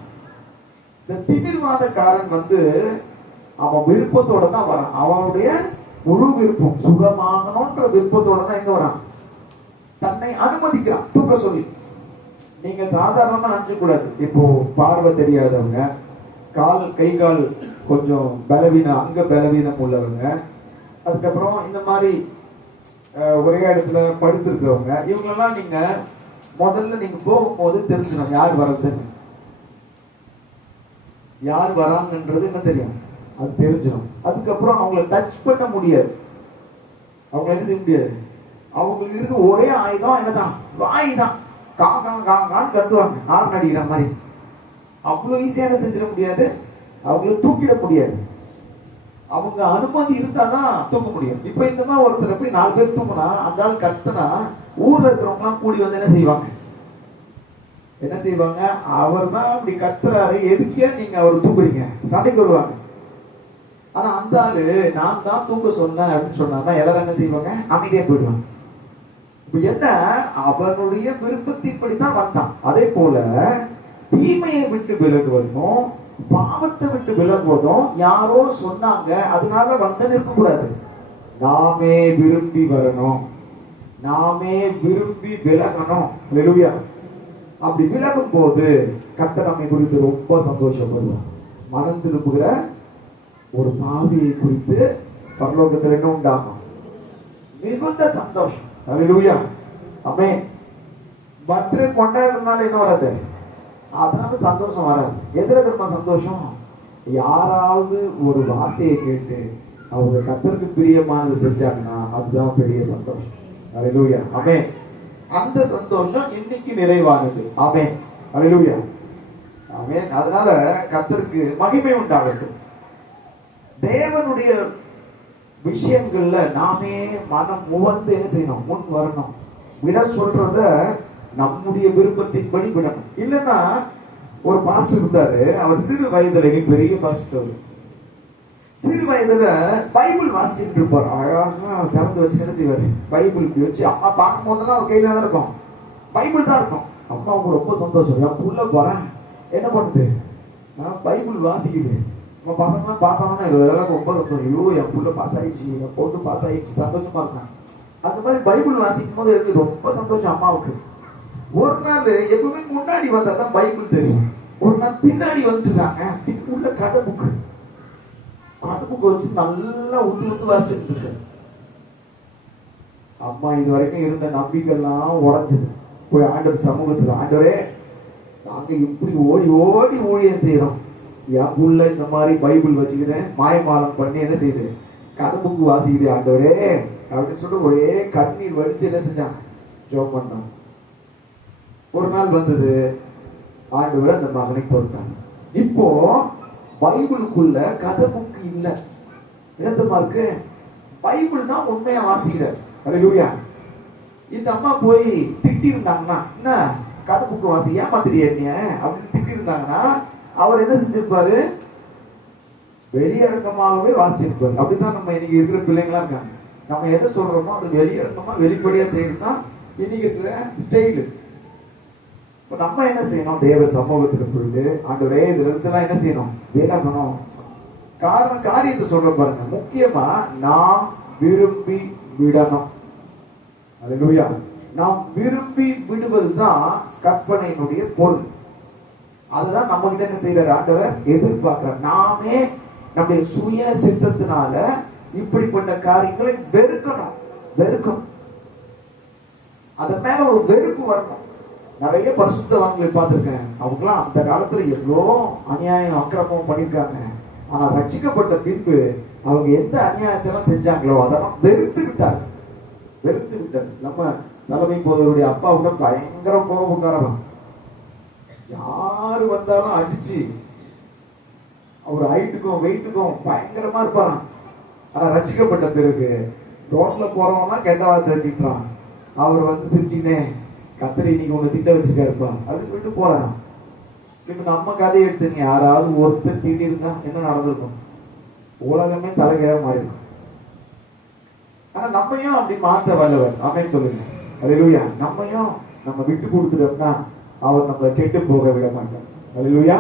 இந்த திமிர்வாதக்காரன் அவன் விருப்பத்தோட தான் வரான். அவனுடைய முழு விருப்பம் சுகமாகணும்ன்ற விருப்பத்தோட தான் எங்க வரான், தன்னை அனுமதிக்கிறான் தூக்க சொல்லி. நீங்க சாதாரணமா நினைச்ச கூடாது. இப்போ பார்வை தெரியாதவங்க, கை கால் கொஞ்சம் பலவீனம், அங்க பலவீனம் உள்ளவங்க, அதுக்கப்புறம் இந்த மாதிரி ஒரே இடத்துல படுத்திருக்கிறவங்க, இவங்களெல்லாம் நீங்க முதல்ல நீங்க போகும்போது தெரிஞ்சிடும் யார் வர்றதுன்னு. யார் வராங்கன்றது என்ன தெரியும், அது தெரிஞ்சிடும். அதுக்கப்புறம் அவங்கள டச் பண்ண முடியாது. அவங்க என்ன செய்ய முடியாது. அவங்களுக்கு இருக்க ஒரே ஆயுதம் என்னதான், வாய் தான். காங்கான்னு கத்துவாங்க, ஆறு அடிக்கிற மாதிரி. அவ்வளவு ஈஸியான செஞ்சிட முடியாது, அவங்கள தூக்கிட முடியாது. அவங்க அனுமதி இருந்தாதான் தூக்க முடியும். இப்ப இந்த மாதிரி ஒருத்தர் போய் 4 பேர் தூக்குனா, அந்த ஆள் கத்துனா, ஊர்ல இருக்கிறவங்க எல்லாம் கூடி என்ன செய்வாங்க, அவர் தான் அப்படி கத்துறாரு, எதுக்கே நீங்க அவர் தூக்குறீங்க, சண்டைக்கு வருவாங்க. ஆனா அந்த ஆளு நான் தான் தூக்க சொன்னேன் அப்படின்னு சொன்னா எல்லாரும் என்ன செய்வாங்க, அமைதியா போயிடுவாங்க. இப்ப என்ன, அவனுடைய விருப்பத்தின்படிதான் வந்தான். அதே போல தீமையை விட்டு விலகுவதும் பாவத்தை விட்டு விலகுவதும் யாரோ சொன்னாங்க அதனால நிற்க கூடாது. நாமே விரும்பி வரணும், நாமே விரும்பி விலகணும். அல்லேலூயா. அப்படி விலகும் போது கர்த்தர் நம்மை குறித்து ரொம்ப சந்தோஷப்படுவார். மனம் திரும்புகிற ஒரு பாவியை குறித்து பரலோகத்தில் என்ன உண்டாகும், மிகுந்த சந்தோஷம். அல்லேலூயா. ஆமென். பர்த்டே கொண்டாடுறதுனால என்ன வராது, அதனால சந்தோஷம் வராது. எதிர்க்க சந்தோஷம், யாராவது ஒரு வார்த்தையை கேட்டு அவங்க கர்த்தருக்கு பிரியமானது செஞ்சாங்கன்னா அதுதான் பெரிய சந்தோஷம். அல்லேலூயா. ஆமென். அந்த சந்தோஷம் இன்னைக்கு நிறைவானது. ஆமென். அல்லேலூயா. ஆமென். அதனால கர்த்தருக்கு மகிமை உண்டாகட்டும். தேவனுடைய விஷயங்கள்ல நாமே மனம் முவந்து என்ன செய்யணும், முன் வரணும். விட சொல்றத நம்முடைய விருப்பத்தின்படி விடணும். இல்லைன்னா ஒரு பாஸ்டர் இருந்தாரு, அவர் சிறு வயதுல, பெரிய பாஸ்டர், சிறு வயதுல பைபிள் வாசிச்சுட்டு இருப்பார். அழகா திறந்து வச்சு என்ன செய்வாரு, பைபிள் வச்சு அம்மா பார்க்கும் போதெல்லாம் அவர் கையில தான் இருக்கும், பைபிள் தான் இருக்கும். அம்மாவுக்கு ரொம்ப சந்தோஷம், என் புள்ள போறேன் என்ன பண்ணுது, பைபிள் வாசிக்குது. நம்ம பசங்க பாஸ் ஆனா எல்லாரும் ரொம்ப சந்தோஷம், ஐயோ என் புள்ள பாஸ் ஆயிடுச்சு, என் பொண்ணு பாஸ் ஆயிடுச்சு, சந்தோஷமா இருக்கான். அந்த மாதிரி பைபிள் வாசிக்கும் போது எனக்கு ரொம்ப சந்தோஷம் அம்மாவுக்கு. ஒரு நாள் எப்பவுமே முன்னாடி வந்தாதான் பைபிள் தெரியும், ஒரு நாள் பின்னாடி வந்துட்டாங்க. உள்ள கதை புக்கு வச்சு நல்லா உத்து வாசிச்சுட்டு இருக்கு. அம்மா இது வரைக்கும் இருந்த நம்பிக்கை எல்லாம் உடைஞ்சது. போய் ஆண்டவர் சமூகத்துக்கு, ஆண்டவரே நாங்க இப்படி ஓடி ஓடி ஊழியம் செய்யறோம், என் புள்ள இந்த மாதிரி பைபிள் வச்சுக்கிறேன் மாயமாலம் பண்ணி என்ன செய்யுது, கதை புக்கு வாசிக்குது ஆண்டவரே அப்படின்னு சொல்லிட்டு ஒரே கண்ணீர் வடிச்சு என்ன செஞ்சாங்க, ஜெபம் பண்ணாங்க. ஒரு நாள் வந்தது, ஆண்டவர் அந்த மகனை கொடுத்தாங்க. இப்போ பைபிளுக்குள்ள கதை புக்கு இல்ல, என்னமா இருக்கு, பைபிள் தான் உண்மையா வாசிக்கிறார். அல்லேலூயா. இந்த அம்மா போய் திட்டி இருந்தாங்கன்னா, என்ன கதை புக்கு வாசி ஏமாத்திரியா நீ அப்படின்னு திட்டி இருந்தாங்கன்னா அவர் என்ன செஞ்சிருப்பாரு, வெளியரங்கமாகவே வாசிச்சிருப்பாரு. அப்படித்தான் நம்ம இன்னைக்கு இருக்கிற பிள்ளைங்களா இருக்காங்க. நம்ம எதை சொல்றோமோ அது வெளியரங்கமா வெளிப்படையா செய்யறதுதான் இன்னைக்கு இருக்கிற ஸ்டைலு. நம்ம என்ன செய்யணும், தேவ சமூகத்துக்கு போயிட்டு ஆண்டவரே இதுல இருந்தெல்லாம் என்ன செய்யணும், விலகணும். காரியத்தை சொல்ற பாருங்க, முக்கியமா நாம் விரும்பி விடணும். அல்லேலூயா. நாம் விரும்பி விடுவதுதான் கற்பனையினுடைய பொருள். அதுதான் நம்ம கிட்ட என்ன செய்யறாரு ஆண்டவர் எதிர்பார்க்கிறார். நாமே நம்முடைய சுய சித்தத்தினால இப்படிப்பட்ட காரியங்களை வெறுக்கணும். அதன் மேல ஒரு வெறுப்பு வரணும். நிறைய பரிசுத்தவான்களை பார்த்திருக்கேன், அவங்களாம் அந்த காலத்துல எவ்வளோ அநியாயம் அக்கிரமம் பண்ணிருக்காங்க. ஆனா ரட்சிக்கப்பட்ட பின்பு அவங்க எந்த அநியாயத்தெல்லாம் செஞ்சாங்களோ அதெல்லாம் வெறுத்து விட்டார். நம்ம தலைமை போதவருடைய அப்பா விட பயங்கர கோபக்காரன். யாரு வந்தாலும் அடிச்சு அவர் ஹைட்டுக்கும் வெயிட்டுக்கும் பயங்கரமா இருப்பாராம். ஆனா ரட்சிக்கப்பட்ட பிறகு ரோட்ல போறவனா கெட்ட வார்த்தை திட்டுறான். அவர் வந்து சிரிச்சுனே கத்தரி இன்னைக்கு உன்னை திட்ட வச்சிருக்காருப்பா அப்படின்னு சொல்லிட்டு போறான். இப்ப நம்ம கதையை எடுத்துங்க, யாராவது ஒருத்தர் திட்டி இருந்தா என்ன நடந்திருக்கும்? உலகமே தலைகீழ மாறிடும். ஆனா நம்மையும் அப்படி மாத்த வல்லவர். ஆமென் சொல்லுங்க. அல்லேலூயா. நம்மையும் நம்ம விட்டு கொடுத்துட்டோம்னா அவர் நம்மளை கெட்டு போக விட மாட்டார். அல்லேலூயா.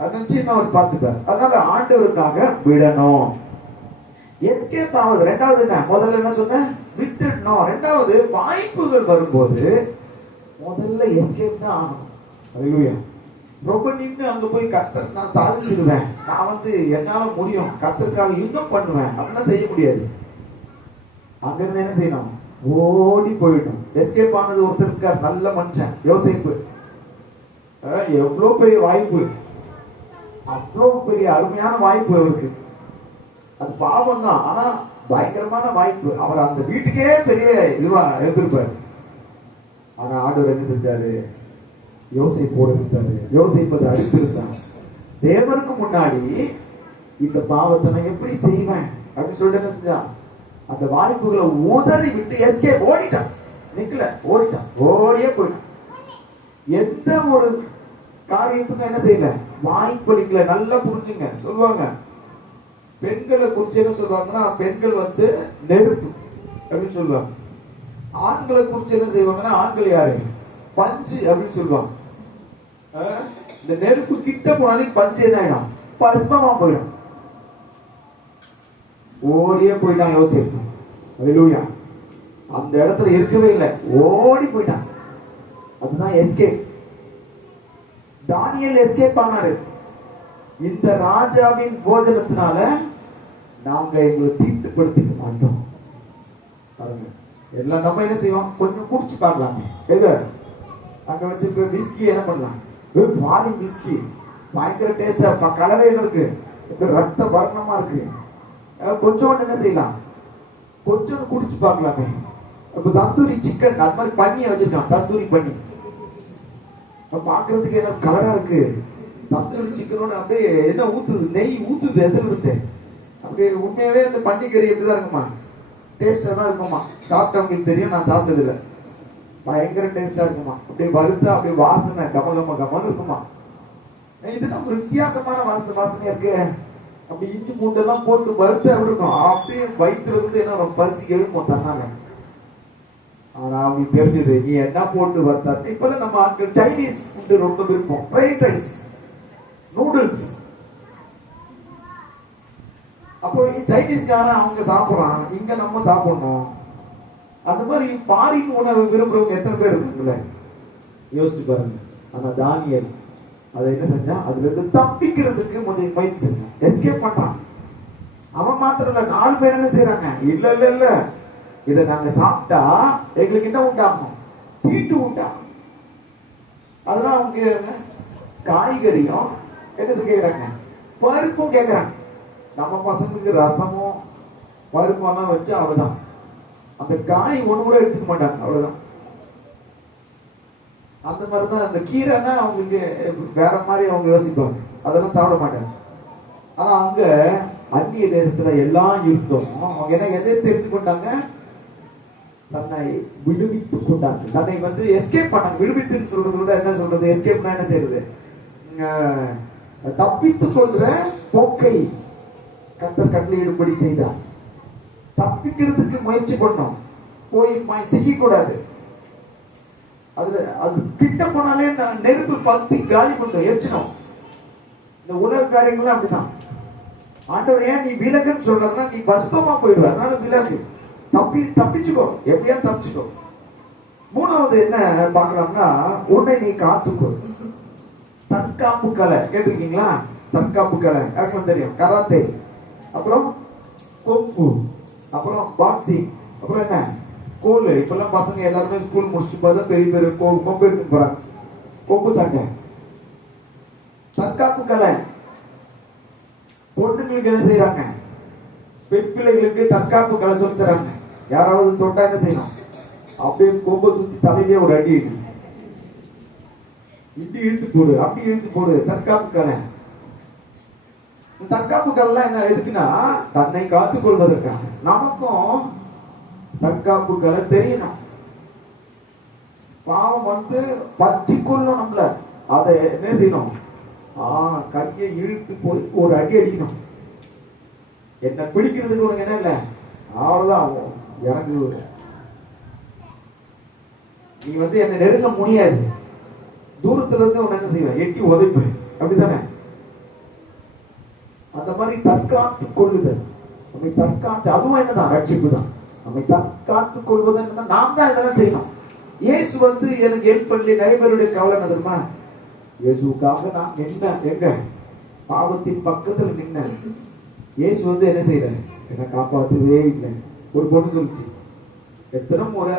அது நிச்சயமா அவர் பார்த்துப்பார். அதனால ஆண்டவருக்காக விடணும். எஸ்கேப் ஆகுது. ரெண்டாவது என்ன? முதல்ல என்ன சொன்ன? விட்டுடணும். ரெண்டாவது வாய்ப்புகள் வரும்போது முதல்ல எஸ்கேப் தான் ஆகணும். அல்லேலூயா. ரொம்ப நின்று அங்க போய் கர்த்தர் நான் சாதிச்சிருவேன், நான் வந்து என்னால முடியும், கர்த்தருக்காக யுத்தம் பண்ணுவேன் அப்படின்னா செய்ய முடியாது. அங்க இருந்து என்ன செய்யணும்? ஓடி போயிடும். எஸ்கேப் ஆனது ஒருத்தர் இருக்கார், நல்ல மனுஷன், யோசேப்பு. எவ்வளவு பெரிய வாய்ப்பு, அவ்வளவு பெரிய அருமையான வாய்ப்பு அவருக்கு. அது பாவம் தான், ஆனா பயங்கரமான வாய்ப்பு. அவர் அந்த வீட்டுக்கே பெரிய இதுவா இருந்திருப்பாரு. ஆனா ஆண்டவர் என்ன செஞ்சாரு? யோசிப்போடு இருந்தாரு. யோசிப்பதை அடித்திருந்தார். தேவனுக்கு முன்னாடி இந்த பாவத்தை நான் எப்படி செய்வேன் அப்படின்னு சொல்லிட்டு என்ன செஞ்சான்? அந்த வாய்ப்புகளை உதறி விட்டு எஸ்கேப் ஓடிட்டான். நிக்கல, ஓடிட்டான், ஓடியே போயிட்டான். எந்த ஒரு காரியத்துக்கும் என்ன செய்யல? வாய்ப்பளிக்கல. நல்லா புரிஞ்சுங்க. சொல்லுவாங்க பெண்களை குறிச்சு என்ன சொல்லுவாங்கன்னா, பெண்கள் வந்து நெருப்பு அப்படின்னு சொல்லுவாங்க. ஆண்களை குறிச்சு என்ன செய்வாங்கன்னா, ஆண்கள் யாரு? பஞ்சு அப்படின்னு சொல்லுவாங்க. இந்த நெருப்பு கிட்ட போனாலும் பஞ்சு என்ன ஆயிடும்? பஸ்மமா போயிடும். ஓடியே போயிட்டான் யோசேப்பு. அல்லேலூயா. அந்த இடத்துல இருக்கவே இல்லை, ஓடி போயிட்டான். அதுதான் எஸ்கேப். தானியேல் எஸ்கேப் ஆனாரு. இந்த ராஜாவின் போஜனத்தினால நாங்க எங்களை தீட்டுப்படுத்திக்க மாட்டோம். பாருங்க, எல்லாம் நம்ம என்ன செய்வோம்? கொஞ்சம் குடிச்சு பார்க்கலாம். எது அங்க வச்சிருக்க விஸ்கி என்ன பண்ணலாம்? ஃபாரின் விஸ்கி பயங்கர டேஸ்டா, கலரே இருக்கு, ரத்த வர்ணமா இருக்கு. கொஞ்சோண்டு என்ன செய்யலாம்? கொஞ்சம் குடிச்சு பார்க்கலாமே. இப்ப தந்தூரி சிக்கன் அது மாதிரி பண்ணி வச்சிருக்கான். தந்தூரி பண்ணி பாக்குறதுக்கு என்ன கலரா இருக்கு. தந்தூரி சிக்கனோட அப்படியே என்ன ஊத்துது? நெய் ஊத்துது. எதில் இருந்து அப்படியே உண்மையாவே அந்த பன்னிக்கறி எப்படிதான் இருக்குமா? டேஸ்டா தான் இருக்குமா? சாப்பிட்டவங்களுக்கு தெரியும், நான் சாப்பிட்டது இல்லை. பயங்கர டேஸ்டா இருக்குமா? அப்படியே வறுத்தா அப்படியே வாசனை கம கம கமன்னு இருக்குமா? இது நம்ம வித்தியாசமான வாசனையா இருக்கு. அப்படி இஞ்சி பூண்டெல்லாம் போட்டு வறுத்து அப்படி இருக்கும். அப்படியே வயிற்றுல இருந்து என்ன பசி எழுப்போம் தன்னால. ஆனா அப்படி தெரிஞ்சது நீ என்ன போட்டு வறுத்தா. இப்ப நம்ம ஆட்கள் சைனீஸ் ஃபுட்டு ரொம்ப விருப்பம். Fried rice, noodles. அப்போ சைனீஸ்காரன் அவங்க சாப்பிடுறான், இங்க நம்ம சாப்பிடணும். அந்த மாதிரி ஃபாரின் உணவு விரும்புறவங்க எத்தனை பேர் இருக்குங்களே? யோசிச்சு பாருங்க. ஆனா தானியேல் அதை என்ன செஞ்சான்? அதுல இருந்து தப்பிக்கிறதுக்கு முதல் முயற்சி செஞ்சான். எஸ்கேப் பண்றான். அவன் மாத்திரம் இல்ல, 4 பேர் என்ன செய்யறாங்க? இல்ல இல்ல இல்ல, இதை நாங்க சாப்பிட்டா எங்களுக்கு என்ன உண்டாகும்? தீட்டு உண்டாகும். அதனால அவங்க காய்கறியும் என்ன கேட்கிறாங்க? பருப்பும் கேட்கிறாங்க. நம்ம பசங்களுக்கு ரசமும் பருப்பெல்லாம் வச்சு அவ்வளவுதான். அந்த காய் ஒண்ணு கூட எடுத்துக்க மாட்டாங்க, அவ்வளவுதான். அந்த மாதிரிதான் அந்த கீரைன்னா அவங்களுக்கு வேற மாதிரி அவங்க யோசிப்பாங்க, அதெல்லாம் சாப்பிட மாட்டாங்க. ஆனா அங்க அந்நிய தேசத்துல எல்லாம் இருந்தோம். அவங்க என்ன எதை தெரிந்து கொண்டாங்க? தன்னை விடுவித்துக் கொண்டாங்க. தன்னை வந்து எஸ்கேப் பண்ணாங்க. விடுவித்துன்னு சொல்றதை விட என்ன சொல்றது? எஸ்கேப்னா என்ன செய்யறது? தப்பித்துக் கொள்ற போக்கை கர்த்தர் கட்டளையிடும்படி செய்தார். தப்பிக்கிறதுக்கு முயற்சி பண்ணோம், போய் சிக்க கூடாது. அதுல அது கிட்ட போனாலே நெருப்பு பத்தி காலி பண்ணும், எரிச்சிடும். இந்த உலக காரியங்களும் அப்படிதான். ஆண்டவர் ஏன் நீ விலகுன்னு சொல்றா? நீ பஸ்பமா போயிடுவ, அதனால விலகு, தப்பிச்சுக்கோ, எப்படியா தப்பிச்சுக்கோ. மூணாவது என்ன பாக்கலாம்னா, உன்னை நீ காத்துக்கோ. தற்காப்பு கலை கேட்டிருக்கீங்களா? தற்காப்பு கலை யாருக்கும் தெரியும்? கராத்தே, அப்புறம் குங்ஃபு, அப்புறம் பாக்ஸிங், அப்புறம் என்ன கோல். இப்பெல்லாம் பசங்க எல்லாருமே ஸ்கூல் முடிச்சுட்டு பார்த்தா பெரிய பெரிய கொம்பு எடுத்து போறாங்க, கொம்பு சண்டை. தற்காப்பு கலை. பொண்ணுங்களுக்கு என்ன செய்யறாங்க? பெண் பிள்ளைகளுக்கு தற்காப்பு கலை சொல்லி தராங்க. யாராவது தொட்டா என்ன செய்யணும்? அப்படியே கொம்ப சுத்தி தலையிலே ஒரு அடி இடி. இப்படி இழுத்து போடு, அப்படி இழுத்து போடு. தற்காப்பு கலை. தற்காப்பு கலை என்ன எதுக்குன்னா தன்னை காத்துக் கொள்வதற்காக. நமக்கும் தற்காப்பு கலை தெரியணும். பாவம் வந்து பற்றி கொள்ளும் நம்மள. அதை என்ன செய்யணும்? கையை இழுத்து போய் ஒரு அடி அடிக்கணும். என்ன பிடிக்கிறதுக்கு உனக்கு என்ன இல்லை, அவ்வளவுதான் இறங்கு. நீ வந்து என்ன நெருங்க முடியாது. தூரத்துல இருந்து உன்னை என்ன செய்வேன்? எட்டி உதைப்பேன். அப்படித்தானே? அந்த மாதிரி தற்காத்து கொள்ளுதல், நம்மை தற்காத்து, அதுவும் என்னதான் ரட்சிப்பு தான். நம்மை தற்காத்துக் கொள்வது என்னன்னா நாம் தான் இதெல்லாம் செய்யணும். இயேசு வந்து எனக்கு ஹெல்ப் பண்ணி நிறைய பேருடைய கவலை என்ன தெரியுமா? இயேசுக்காக நான் நின்ன, எங்க பாவத்தின் பக்கத்துல நின்ன. இயேசு வந்து என்ன செய்யற? என்ன காப்பாற்றவே இல்லை. ஒரு பொண்ணு சொல்லிச்சு, எத்தனை முறை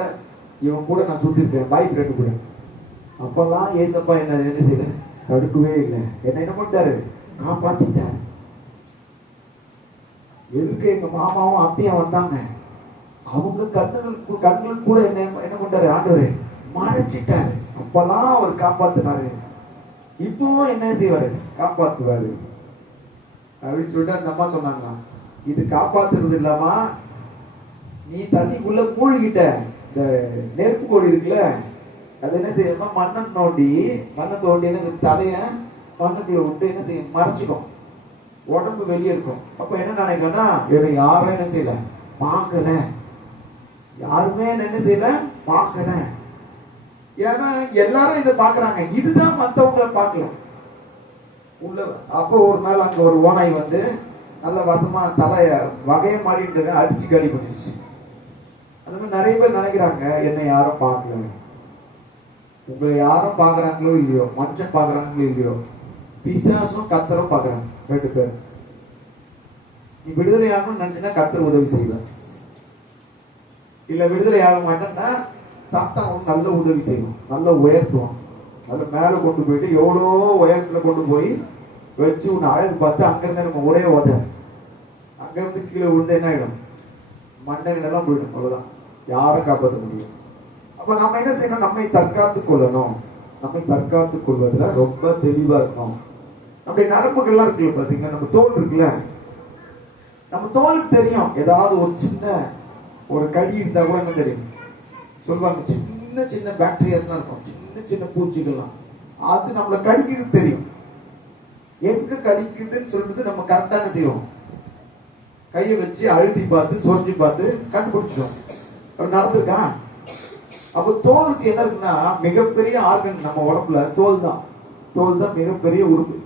இவன் கூட நான் சுத்திருக்கேன், பாய் ஃப்ரெண்டு கூட. அப்பெல்லாம் ஏசப்பா என்ன செய்யற? தடுக்கவே இல்லை. என்ன பண்ணிட்டாரு? காப்பாத்திட்டாரு. எதுக்கு? எங்க மாமாவும் அப்பையும் வந்தாங்க, அவங்க கண்கள் கூட என்ன பண்ணாரு? ஆண்டவரே மறைச்சிட்டாரு. அப்பெல்லாம் அவர் காப்பாத்தினாரு. இப்பவும் என்ன செய்வாரு? காப்பாத்துவாரு அப்படின்னு சொல்லிட்டு அந்த அம்மா சொன்னாங்க, இது காப்பாத்துறது இல்லாமா, நீ தண்ணிக்குள்ள மூழ்கிட்ட. இந்த நெருப்பு கோழி இருக்குல்ல, அது என்ன செய்யுமா? மண்ணை தோண்டி எனக்கு தலைய மண்ணுக்குள்ள விட்டு என்ன செய்யும்? மறைச்சிக்கும். உடம்பு வெளியே இருக்கும். அப்ப என்ன நினைக்கலன்னா, இவன் யாரும் என்ன செய்யல, பார்க்கல. யாருமே என்ன செய்யல, பார்க்கல. ஏன்னா எல்லாரும் இதை பாக்குறாங்க, இதுதான் மத்தவங்களை பார்க்கல உள்ள. அப்போ ஒரு நாள் அங்க ஒரு ஓனாய் வந்து நல்ல வசமா தலைய வகைய மாடிட்டு அடிச்சு காலி பண்ணிடுச்சு. அது மாதிரி நிறைய பேர் நினைக்கிறாங்க, என்னை யாரும் பார்க்கல. உங்களை யாரும் பாக்குறாங்களோ இல்லையோ, மனுஷன் பாக்குறாங்களோ இல்லையோ, பிசாசும் கத்தரும் பாக்குறாங்க. 2 பேர். நீ விடுதலை ஆகணும்னு நினைச்சுன்னா கத்தர் உதவி செய்வார். இல்ல விடுதலை ஆக மாட்டேன்னா சாத்தான் நல்ல உதவி செய்வோம், நல்ல உயர்த்துவோம். நல்ல மேல கொண்டு போயிட்டு எவ்வளோ உயரத்துல கொண்டு போய் வச்சு உன்னை அழகு பார்த்து அங்கிருந்து நம்ம ஒரே உத, அங்கிருந்து கீழே விழுந்து என்ன ஆயிடும்? மண்டெல்லாம் போயிடும். அவ்வளவுதான். யாரும் காப்பாற்ற முடியும். அப்ப நம்ம என்ன செய்யணும்? நம்மை தற்காத்துக் கொள்ளணும். நம்மை தற்காத்துக் கொள்வதுல ரொம்ப தெளிவா இருக்கணும். நம்முடைய நரம்புகள்லாம் இருக்குல்ல, பாத்தீங்கன்னா நம்ம தோல் இருக்குல்ல, நம்ம தோலுக்கு தெரியும். ஏதாவது ஒரு சின்ன ஒரு கடி இருந்தா கூட என்ன தெரியும் சொல்லுவாங்க, சின்ன சின்ன பாக்டீரியாஸ் தான் இருக்கும், சின்ன சின்ன பூச்சிகள்லாம். அது நம்மள கடிக்குது தெரியும். எங்க கடிக்குதுன்னு சொல்றது நம்ம கரெக்டா என்ன செய்வோம்? கையை வச்சு அழுத்தி பார்த்து சொரிஞ்சு பார்த்து கண்டுபிடிச்சிடும். நடந்திருக்கா? அப்ப தோலுக்கு என்ன இருக்குன்னா, மிகப்பெரிய ஆர்கன் நம்ம உடம்புல தோல் தான். தோல் தான் மிகப்பெரிய உறுப்பு.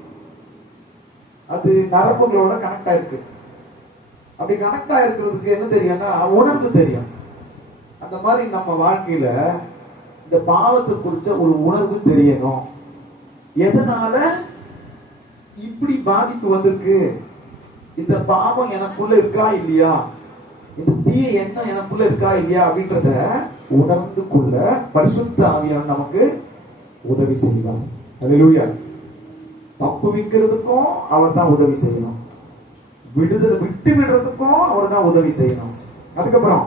அது நரம்புகளோட கனெக்ட் ஆயிருக்கு. அப்படி கனெக்ட் ஆயிருக்கிறதுக்கு என்ன தெரியும்னா, உணர்வு தெரியும். அந்த மாதிரி நம்ம வாழ்க்கையில இந்த பாவத்தை குறிச்ச ஒரு உணர்வு தெரியணும். எதனால இப்படி பாதிப்பு வந்திருக்கு, இந்த பாவம் எனக்குள்ள இருக்கா இல்லையா, இந்த தீய எண்ணம் எனக்குள்ள இருக்கா இல்லையா அப்படின்றத உணர்ந்து கொள்ள பரிசுத்த ஆவியானவர் நமக்கு உதவி செய்வார். அல்லேலூயா. தப்பு விக்கிறதுக்கும் அவர் தான் உதவி செய்யணும், விடுதலை விட்டு விடுறதுக்கும் அவர் தான் உதவி செய்யணும், அதுக்கப்புறம்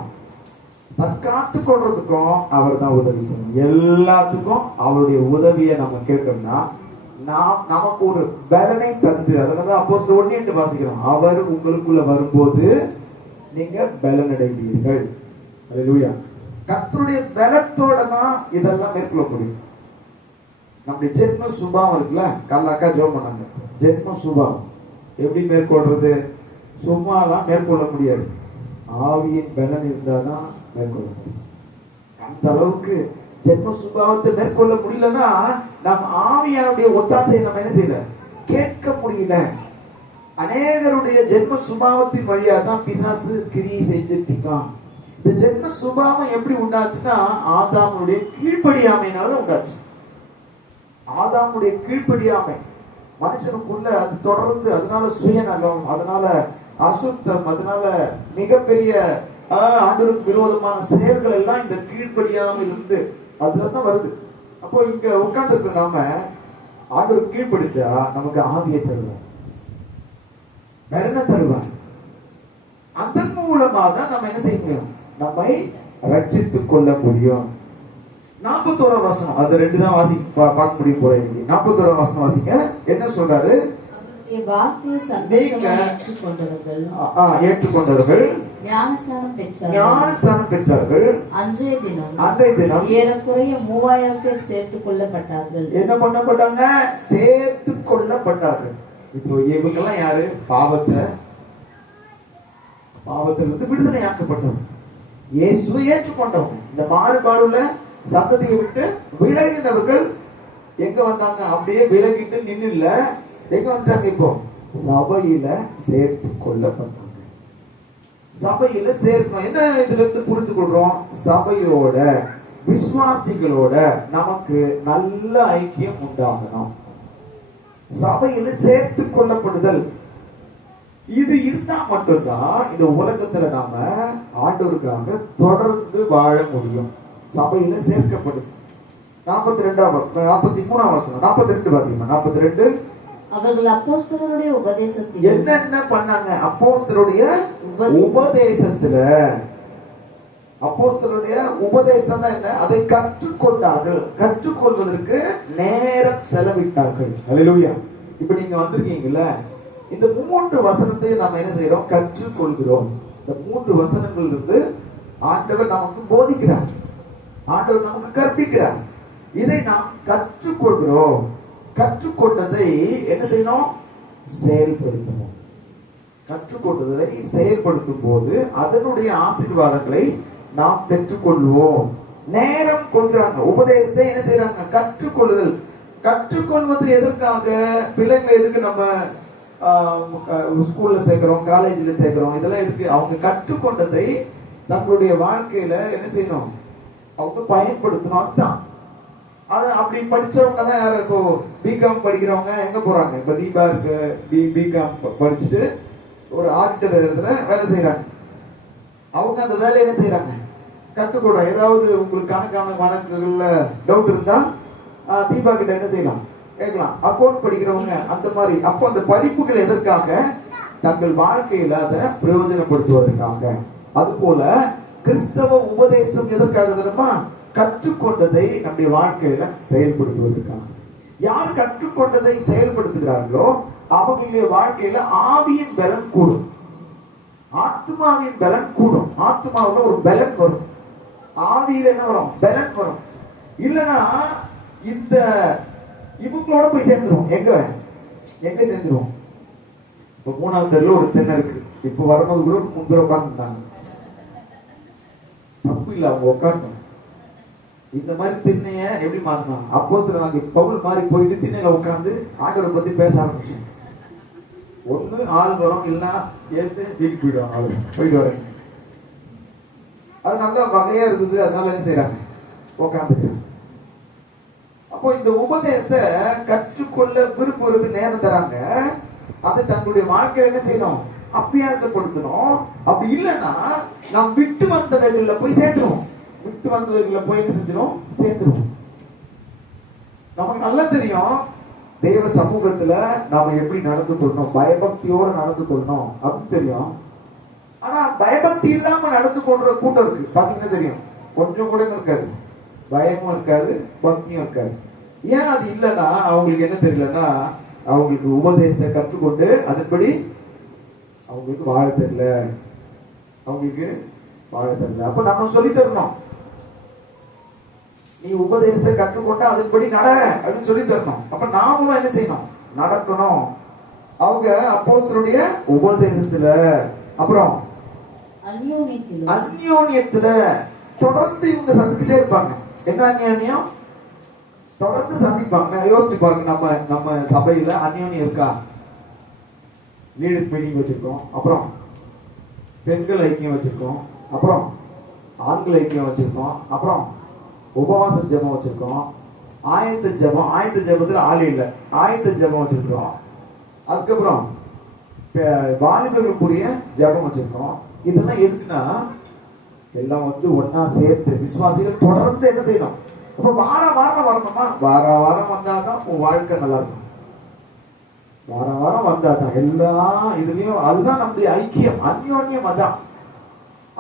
தற்காத்துக் கொள்றதுக்கும் அவர் தான் உதவி செய்யணும். எல்லாத்துக்கும் அவருடைய உதவியை நம்ம கேட்கணும்னா நமக்கு ஒரு பலனை தந்து, அதனாலதான் அப்போஸ்தலர் 1:8 வாசிக்கிறோம், அவர் உங்களுக்குள்ள வரும்போது நீங்க பலன் அடைவீர்கள். அல்லேலூயா. கர்த்தருடைய பலத்தோட தான் இதெல்லாம் மேற்கொள்ள முடியும். நம்முடைய ஜென்ம சுபாவம் இருக்குல்ல, கல்லாக்கா ஜோம் பண்ணாங்க, ஜென்ம சுபாவம் எப்படி மேற்கொள்றது? சும்மாலாம் மேற்கொள்ள முடியாது. ஆவியின் பலன் இருந்தாதான் மேற்கொள்ள முடியும். அந்த அளவுக்கு ஜென்ம சுபாவத்தை மேற்கொள்ள முடியலன்னா நம்ம ஆவியானுடைய ஒத்தாசையை நம்ம என்ன செய்யல, கேட்க முடியல. அநேகருடைய ஜென்ம சுபாவத்தின் வழியா தான் பிசாசு கிரியை செஞ்சுட்டு இருக்கான். இந்த ஜென்ம சுபாவம் எப்படி உண்டாச்சுன்னா, ஆதாமுடைய கீழ்ப்படியாமையினால உண்டாச்சு. ஆதாமுடைய கீழ்ப்படியாமை மனுஷனுக்குள்ள அது தொடர்ந்து, அதனால சுயநலம், அதனால அசுத்தம், அதனால மிகப்பெரிய ஆண்டவருக்கு விரோதமான செயல்கள் எல்லாம் இந்த கீழ்ப்படியாமல் இருந்து அதுதான் வருது. அப்போ இங்க உட்கார்ந்து இருக்க நாம ஆண்டவருக்கு கீழ்ப்படிச்சா நமக்கு ஆவியை தருவார், பலனை தருவார். அதன் மூலமா தான் நம்ம என்ன செய்ய முடியும்? நம்மை ரட்சித்துக் கொள்ள முடியும். 41 வசனம், அது 2 தான் பார்க்க முடியும் போல இன்னைக்கு. 41 வசனம் வாசிங்க. என்ன சொல்றாரு? அவருடைய வார்த்தையை சந்தோஷமாக ஏற்றுக்கொண்டவர்கள் ஞானஸ்நானம் பெற்றார்கள். அன்றைய தினம் ஏறக்குறைய 3000 பேர் சேர்த்துக் கொள்ளப்பட்டார்கள். என்ன பண்ணப்பட்டாங்க? சேர்த்துக் கொள்ளப்பட்டார்கள். இப்போ இவங்கெல்லாம் யாரு? பாவத்திலிருந்து விடுதலை ஆக்கப்பட்டவங்க, இயேசுவை ஏற்றுக்கொண்டவங்க. இந்த மாறுபாடுள்ள சந்ததியை விட்டு விலகினவர்கள் எங்க வந்தாங்க? அப்படியே விலகிட்டு நின்னுல எங்க வந்தாங்க? இப்போ சபையில சேர்த்து கொள்ளப்பட்டாங்க. சபையில சேர்க்கணும். என்ன இதுல இருந்து புரிந்து கொள்றோம்? சபையோட, விசுவாசிகளோட நமக்கு நல்ல ஐக்கியம் உண்டாகணும். சபையில சேர்த்து கொள்ளப்படுதல் இது இருந்தா மட்டும்தான் இந்த உலகத்துல நாம ஆண்டவருக்காக தொடர்ந்து வாழ முடியும். சபையில சேர்க்கப்படுது. 43 வசனம், 42 வாசிமா. 42. அவர்கள் அப்போஸ்தலருடைய உபதேசத்தில் என்னென்ன பண்ணாங்க? அப்போஸ்தலருடைய உபதேசத்துல, அப்போஸ்தலருடைய உபதேசம் என்ன? அதை கற்றுக்கொண்டார்கள். கற்றுக்கொள்வதற்கு நேரம் செலவிட்டார்கள். அல்லேலூயா. இப்ப நீங்க வந்திருக்கீங்கல்ல, இந்த 3 வசனத்தை நாம என்ன செய்யறோம்? கற்றுக்கொள்கிறோம். இந்த 3 வசனங்கள் இருந்து ஆண்டவர் நமக்கு போதிக்கிறார், ஆண்டவர் நமக்கு கற்பிக்கிறார். இதை நாம் கற்றுக்கொள்கிறோம். கற்றுக்கொண்டதை என்ன செய்யணும்? செயல்படுத்தணும். கற்றுக்கொண்டதை செயல்படுத்தும் போது அதனுடைய ஆசீர்வாதங்களை நாம் பெற்றுக்கொள்வோம். நேரம் கொள்றாங்க. உபதேசத்தை என்ன செய்யறாங்க? கற்றுக்கொள்ளுதல். கற்றுக்கொள்வது எதற்காக? பிள்ளைங்களை எதுக்கு நம்ம ஸ்கூல்ல சேர்க்கிறோம், காலேஜ்ல சேர்க்கிறோம்? இதெல்லாம் எதுக்கு? அவங்க கற்றுக்கொண்டதை தங்களுடைய வாழ்க்கையில என்ன செய்யணும்? அவங்க பயன்படுத்தணும். அதுதான். அது அப்படி படிச்சவங்க தான் யாரும் இப்போ பிகாம் படிக்கிறவங்க எங்க போறாங்க? இப்ப தீபா இருக்கு, பிகாம் படிச்சுட்டு ஒரு ஆடிட்டர் இடத்துல வேலை செய்யறாங்க. அவங்க அந்த வேலையை என்ன செய்யறாங்க? கற்றுக்கொள்றாங்க. ஏதாவது உங்களுக்கு கணக்கான வழக்குகள்ல டவுட் இருந்தா தீபா கிட்ட என்ன செய்யலாம்? கேட்கலாம். அக்கௌண்ட் படிக்கிறவங்க அந்த மாதிரி. அப்போ அந்த படிப்புகள் எதற்காக? தங்கள் வாழ்க்கையில அதை பிரயோஜனப்படுத்துவதற்காக. அது போல கிறிஸ்தவ உபதேசம் எதற்காக தெரியுமா? கற்றுக்கொண்டதை நம்முடைய வாழ்க்கையில செயல்படுத்துவதற்காக. யார் கற்றுக்கொண்டதை செயல்படுத்துகிறார்களோ அவர்களுடைய வாழ்க்கையில ஆவியின் பலன் கூடும், ஆத்மாவின் பலன் கூடும். ஆத்மாவில் ஒரு பலன் வரும், ஆவியில என்ன வரும்? பலன் வரும். இல்லைன்னா இந்த இவங்களோட போய் சேர்ந்துருவோம். எங்க சேர்ந்துருவோம்? இப்ப 3ஆம் தெருல ஒரு தென்னை இருக்கு. இப்ப வரும்போது கூட முன்பு உட்கார்ந்துட்டாங்க. தப்பு இல்ல, அவங்க உட்காரணும். இந்த மாதிரி திண்ணைய எப்படி மாத்தணும்? அப்போ சில நாங்க பவுல் மாதிரி போயிட்டு திண்ணையில உட்கார்ந்து ஆண்டவரை பத்தி பேச ஆரம்பிச்சோம். ஒண்ணு ஆள் வரும், இல்லைன்னா ஏத்து வீட்டுக்கு போயிடுவாங்க. ஆளு போயிட்டு வரேன். அது நல்ல வகையா இருந்தது. அதனால என்ன செய்யறாங்க? உட்காந்துட்டு. அப்போ இந்த உபதேசத்தை கற்றுக்கொள்ள விரும்புறது நேரம் தராங்க. அதை தங்களுடைய வாழ்க்கையில என்ன செய்யணும்? அபியாசப்படுத்தணும். அப்படி இல்லைன்னா நாம் விட்டு வந்தவர்கள போய் சேர்த்துருவோம். விட்டு வந்தவர்கள போய் என்ன செஞ்சிடும்? சேர்த்துருவோம். நமக்கு நல்லா தெரியும் தேவ சமூகத்துல நாம எப்படி நடந்து கொள்ளணும், பயபக்தியோட நடந்து கொள்ளணும் அப்படின்னு தெரியும். ஆனா பயபக்தி இல்லாம நடந்து கொள்ற கூட்டம் இருக்கு. பாத்தீங்கன்னா தெரியும், கொஞ்சம் கூட இருக்காது, பயமும் இருக்காது, பக்தியும் இருக்காது. ஏன் அது இல்லைன்னா அவங்களுக்கு என்ன தெரியலன்னா அவங்களுக்கு உபதேசத்தை கற்றுக்கொண்டு அதன்படி அவங்களுக்கு வாழ தெரியல, அவங்களுக்கு வாழ தெரியல. அப்ப நம்ம சொல்லி தரணும். நீ உபதேசத்தை கற்றுக்கொண்டா அதன்படி நட அப்படின்னு சொல்லி தரணும். அப்ப நாமளும் என்ன செய்யணும்? நடக்கணும். அவங்க அப்போஸ்தலருடைய உபதேசத்துல, அப்புறம் அந்யோன்யத்துல தொடர்ந்து இவங்க சந்திச்சுட்டே இருப்பாங்க. என்ன அந்யோன்யம்? தொடர்ந்து சந்திப்பாங்க. யோசிச்சு பாருங்க, நம்ம சபையில அந்யோன்யம் இருக்கா? லீடர்ஸ் மீட்டிங் வச்சிருக்கோம், அப்புறம் பெண்கள் ஐக்கியம் வச்சிருக்கோம், அப்புறம் ஆண்கள் ஐக்கியம் வச்சிருக்கோம், அப்புறம் உபவாச ஜெபம் வச்சிருக்கோம், ஆயத்த ஜெபம், ஆயத்த ஜெபத்துல ஆள் இல்லை, ஆயத்த ஜெபம் வச்சிருக்கோம், அதுக்கப்புறம் வாலிபர்களுக்குரிய ஜெபம் வச்சிருக்கோம். இதெல்லாம் எதுக்குன்னா எல்லாம் ஒன்னா சேர்த்து விசுவாசிகள் தொடர்ந்து என்ன செய்யணும்? அப்ப வாரம் வரணுமா? வாரம் வந்தாதான் உன் வாழ்க்கை நல்லா இருக்கும். வாரம் வந்தாதான் எல்லா இதுலயும். அதுதான் நம்முடைய ஐக்கியம், அந்யோன்யம். அதான்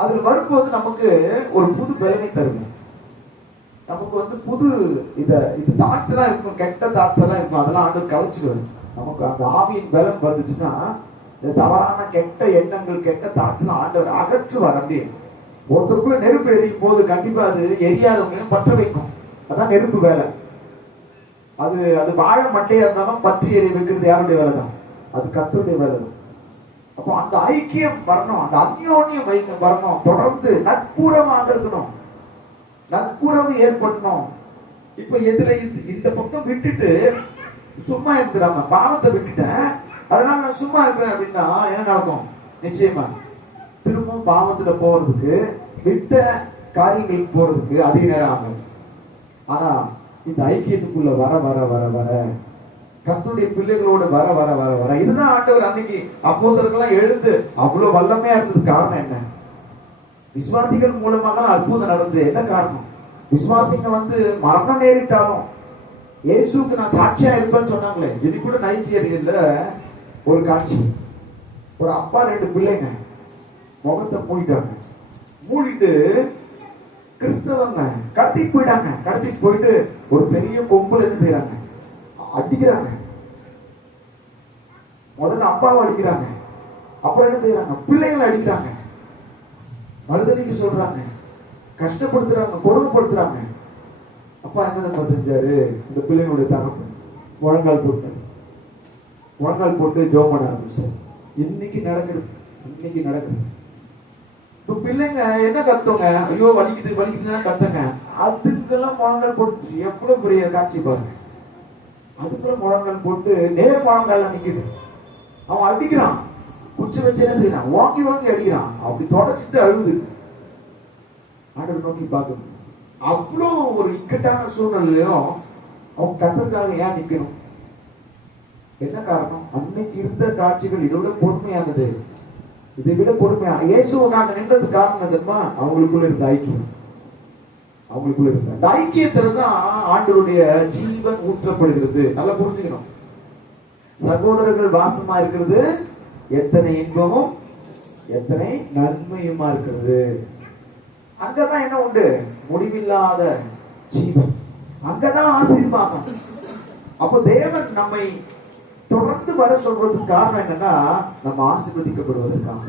அதுல வரும்போது நமக்கு ஒரு புது பலனை தருங்க. நமக்கு வந்து புது இது தாட்ஸ் எல்லாம் இருக்கும், கெட்ட தாட்ஸ் எல்லாம் இருக்கும், அதெல்லாம் ஆண்டவர் கலைச்சிடுவாரு. நமக்கு அந்த ஆவியின் பலம் வந்துச்சுன்னா இந்த தவறான கெட்ட எண்ணங்கள், கெட்ட தாட்ஸ் எல்லாம் ஆண்டவர் அகற்றுவார். அப்படியே ஒருத்தருக்குள்ள நெருப்பு எரியும் போது கண்டிப்பா அது எரியாதவங்களையும் பற்ற வைக்கும். அதான் நெருப்பு வேலை. அது அது வாழை மட்டையா இருந்தாலும் பற்றி எரிய வைக்கிறது யாருடைய வேலை தான்? அது கர்த்தருடைய வேலை தான். அப்போ அந்த ஐக்கியம் வரணும், அந்த அந்யோன்யம் வரணும், தொடர்ந்து நட்புறமாக இருக்கணும், நட்புறவு ஏற்படணும். இப்ப எதிர இந்த பக்கம் விட்டுட்டு சும்மா இருக்கிறாங்க, பாவத்தை விட்டுட்டேன் அதனால நான் சும்மா இருக்கிறேன் அப்படின்னா என்ன நடக்கும்? நிச்சயமா திரும்பவும் பாவத்துல போறதுக்கு, விட்ட காரியங்களுக்கு போறதுக்கு அதிக நேரம் ஆகும். ஆனா இந்த ஐக்கியத்துக்குள்ள வர வர வர வர கர்த்தருடைய பிள்ளைகளோடு வர வர வர வர இதுதான் ஆண்டவர் அன்னைக்கு அப்போஸ்தலர்கள்லாம் எழுந்து அவ்வளவு வல்லமையா இருந்தது. காரணம் என்ன? விசுவாசிகள் மூலமாக அற்புதம் நடந்தது. என்ன காரணம்? விசுவாசிங்க வந்து மரணம் நேரிட்டாலும் இயேசுக்கு நான் சாட்சியா இருப்பேன்னு சொன்னாங்களே. இது கூட நைஜீரியன்ல ஒரு காட்சி. ஒரு அப்பா 2 பிள்ளைங்க முகத்தை மூடிட்டாங்க. மூடிட்டு கிறிஸ்தவங்க கடத்திட்டு போயிட்டாங்க. கடத்திட்டு போயிட்டு ஒரு பெரிய பொம்பளை என்ன செய்யறாங்க? அடிக்கிறாங்க. முதல்ல அப்பாவை அடிக்கிறாங்க, அப்புறம் என்ன செய்யறாங்க? பிள்ளைங்களை அடிக்கிறாங்க, மறுதலிக்கு சொல்றாங்க, கஷ்டப்படுத்துறாங்க, கொடுமைப்படுத்துறாங்க. அப்பா என்ன செஞ்சாரு? இந்த பிள்ளைங்களுடைய தகப்பு முழங்கால் போட்டாரு. முழங்கால் போட்டு ஜெபம் பண்ண ஆரம்பிச்சிட்டாரு. இன்னைக்கு நடக்குது, இன்னைக்கு நடக்குது. இப்ப பிள்ளைங்க என்ன கத்துங்க? ஐயோ வலிக்குது வலிக்குதுன்னு கத்துங்க. அதுக்கெல்லாம் முழங்கால் போட்டு எவ்வளவு பெரிய காட்சி பாருங்க. அதுக்குள்ள முழங்கால் போட்டு நேர் முழங்கால் நிக்குது. அவன் அடிக்கிறான், குச்சி வச்சு என்ன செய்யறான்? வாங்கி வாங்கி அடிக்கிறான். அப்படி தொடச்சிட்டு அழுது ஆண்டவர் நோக்கி பார்க்கணும். அவ்வளோ ஒரு இக்கட்டான சூழ்நிலையிலும் அவன் கர்த்தருக்காக ஏன் நிக்கணும்? என்ன காரணம்? அன்னைக்கு இருந்த காட்சிகள் இதை விட பொறுமையானது, இதை விட பொறுமையான இயேசுவுக்காக நின்றது காரணம் தெரியுமா? அவங்களுக்குள்ள இருந்த ஐக்கியம். அவங்களுக்குள்ள இருந்த அந்த ஐக்கியத்துலதான் ஆண்டவருடைய ஜீவன் ஊற்றப்படுகிறது. நல்லா புரிஞ்சுக்கணும். சகோதரர்கள் வாசமா இருக்கிறது எத்தனை இன்பமும் எத்தனை நன்மையுமா இருக்கிறது. அங்கதான் என்ன உண்டு? முடிவில்லாத ஜீவன். அங்கதான் ஆசீர்வாதம். அப்போ தேவன் நம்மை தொடர்ந்து வர சொல்றதுக்கு காரணம் என்னன்னா, நம்ம ஆசீர்வதிக்கப்படுவதற்காக,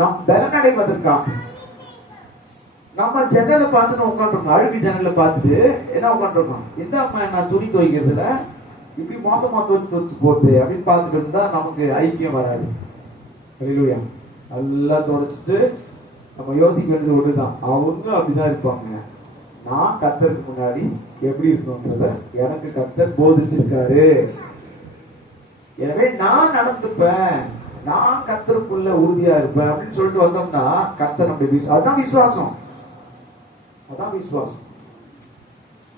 நாம் பலனடைவதற்காக. நம்ம ஜன்னலை பார்த்துட்டு உட்காந்துருக்கோம், அழுகு ஜன்னலை பார்த்துட்டு என்ன உட்காந்துருக்கோம்? இந்த அம்மா நான் துணி துவைக்கிறதுல இப்படி மோசமா துவைச்சு போகுது அப்படின்னு பார்த்துட்டு இருந்தா நமக்கு ஐக்கியம் வராது. ஹல்லேலூயா. எல்லாம் துடைச்சிட்டு நம்ம யோசிக்க வேண்டியது ஒண்ணுதான், அவங்க அப்படிதான் இருப்பாங்க. நான் கர்த்தருக்கு முன்னாடி எப்படி இருக்கணும்ன்றத எனக்கு கர்த்தர் போதிச்சிருக்காரு. எனவே நான் நடந்துப்பேன், நான் கர்த்தருக்குள்ள உறுதியா இருப்பேன் அப்படின்னு சொல்லிட்டு வந்தோம்னா கர்த்தர் நம்முடைய அதான் விசுவாசம். அதான் விசுவாசம்.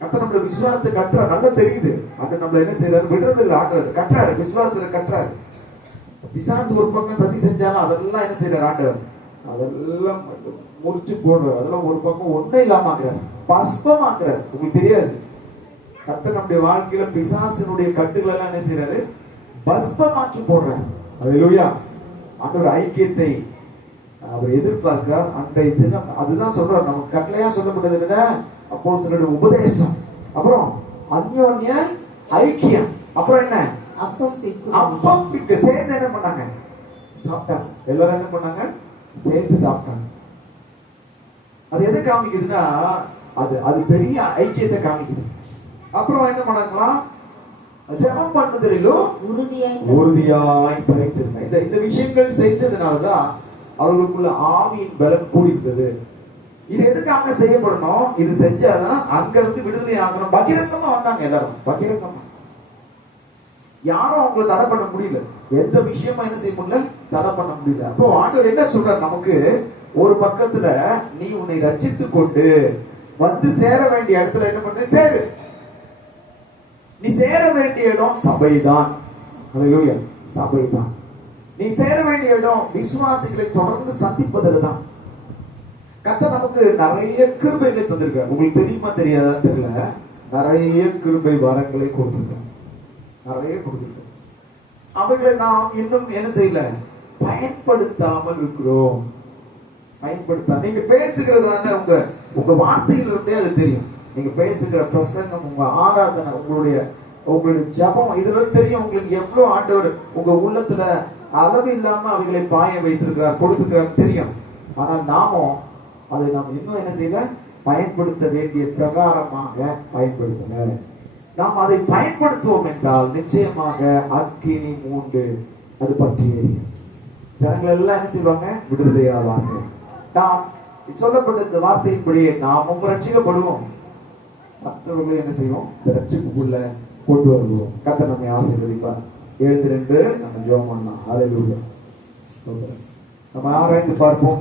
கர்த்தர் நம்முடைய விசுவாசத்தை கட்டுறாரு. நல்லா தெரியுது. அது நம்மள என்ன செய்யறாரு? விடுறது இல்லை. ஆண்டவர் கட்டுறாரு, விசுவாசத்துல கட்டுறாரு. பிசாசு ஒரு பக்கம் சதி செஞ்சாலும் அதெல்லாம் என்ன செய்யறாரு? ஆண்டவர் அதெல்லாம் முடிச்சு போடுறாரு. அதெல்லாம் ஒரு பக்கம் ஒன்னும் இல்லாம ஆக்குறாரு, பஸ்பமாக்குறாரு. உங்களுக்கு தெரியாது, கர்த்தர் நம்முடைய வாழ்க்கையில பிசாசினுடைய கட்டுகள் எல்லாம் என்ன செய்யறாரு? பஸ்பமாக்கி போடுறாரு. ஹல்லேலூயா. ஆண்டவர் ஐக்கியத்தை அவர் எதிர்பார்க்கிறார். அன்றைய தினம் அதுதான் சொல்றாரு. நமக்கு கட்டளையா சொல்லப்பட்டது என்ன? அப்போஸ்தலருடைய உபதேசம், அப்புறம் அந்யோன்ய ஐக்கியம், அப்புறம் என்ன? அப்பம் பிட்டு சேர்ந்து என்ன பண்ணாங்க? சாப்பிட்டாங்க. எல்லாரும் என்ன பண்ணாங்க? சேர்ந்து சாப்பிட்டாங்க. அது எதை காமிக்குதுன்னா, அது அது பெரிய ஐக்கியத்தை காமிக்குது. அப்புறம் என்ன பண்ணாங்களாம்? ஜெபம் பண்ணதிலும் உறுதியாய் பயிற்சிருந்தாங்க. இந்த விஷயங்கள் செஞ்சதுனாலதான் அவர்களுக்குள்ள ஆவியின் பலம் கூடியிருந்தது. இது எதுக்காக செய்யப்படணும்? இது செஞ்சாதான் அங்க இருந்து விடுதலை ஆகணும். பகிரங்கமா வந்தாங்க எல்லாரும், பகிரங்கமா. யாரும் அவங்களை தடை பண்ண முடியல. எந்த விஷயமா என்ன செய்ய முடியல? தடை பண்ண முடியல. அப்போ ஆண்டவர் என்ன சொல்றார் நமக்கு? ஒரு பக்கத்துல நீ உன்னை ரட்சித்து கொண்டு வந்து சேர வேண்டிய இடத்துல என்ன பண்ண? சேரு. நீ சேர வேண்டிய இடம் சபைதான். ஹல்லேலூயா. சபைதான். நீ சேர வேண்டிய இடம் விசுவாசிகளை தொடர்ந்து சந்திப்பதில் தான். கர்த்தர் நமக்கு நிறைய கிருபைகளை தந்திருக்கார். உங்களுக்கு தெரியுமா தெரியாதா தெரியல, நிறைய கிருபை வரங்களை கொடுத்திருக்கார், நிறைய கொடுத்திருக்கார். அவைகளை நாம் இன்னும் என்ன செய்யல? பயன்படுத்தாமல் இருக்கிறோம். பயன்படுத்த. நீங்க பேசுகிறதான உங்க உங்க வார்த்தையில இருந்தே அது தெரியும். நீங்க பேசுகிற பிரசங்கம், உங்க ஆராதனை, உங்களுடைய ஜபம், இதுல தெரியும் உங்களுக்கு எவ்வளவு ஆண்டவர் உங்க உள்ளத்துல அளவு இல்லாம அவைகளை பாய வைத்திருக்கிறார், கொடுத்துக்கிறார் தெரியும். ஆனால் நாமும் அதை நாம் இன்னும் என்ன செய்யல, பயன்படுத்த வேண்டிய பிரகாரமாக பயன்படுத்தல. நாம் அதை பயன்படுத்துவோம் என்றால் நிச்சயமாக அக்கினி மூண்டு அது பற்றி எரியும். ஜனங்கள் எல்லாம் என்ன செய்வாங்க, விடுதலையாவாங்க. நாம் சொல்லப்பட்ட இந்த வார்த்தையின்படியே நாமும் ரட்சிக்கப்படுவோம், மற்றவர்களும் என்ன செய்வோம், இந்த ரட்சிப்புக்குள்ள கொண்டு வருவோம். கர்த்தர் நம்மை ஆசீர்வதிப்பார். எழுந்து நின்று நம்ம ஜெபம் பண்ணலாம். ஹல்லேலூயா. நம்ம ஆராய்ந்து பார்ப்போம்,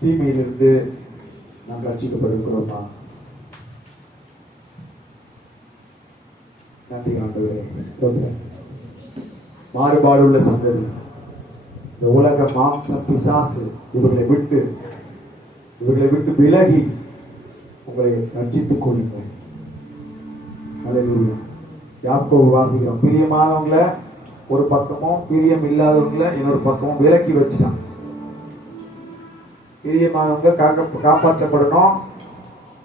தீமையிலிருந்து நாம் ரட்சிக்கப்படுகிறோமா? நன்றி ஆண்டவரே. மாறுபாடு உள்ள சந்ததி, இந்த உலக மாம்சம் பிசாசு இவர்களை விட்டு விலகி உங்களை ரட்சித்துக் கொள்ளுங்கள். ஹல்லேலூயா. யாக்கோபு வாசிக்கிறோம், பிரியமானவங்களை ஒரு பக்கமும் பிரியம் இல்லாதவங்களை இன்னொரு பக்கமும் விலக்கி வச்சுட்டான். பிரியமானவங்க காப்பாற்றப்படணும்,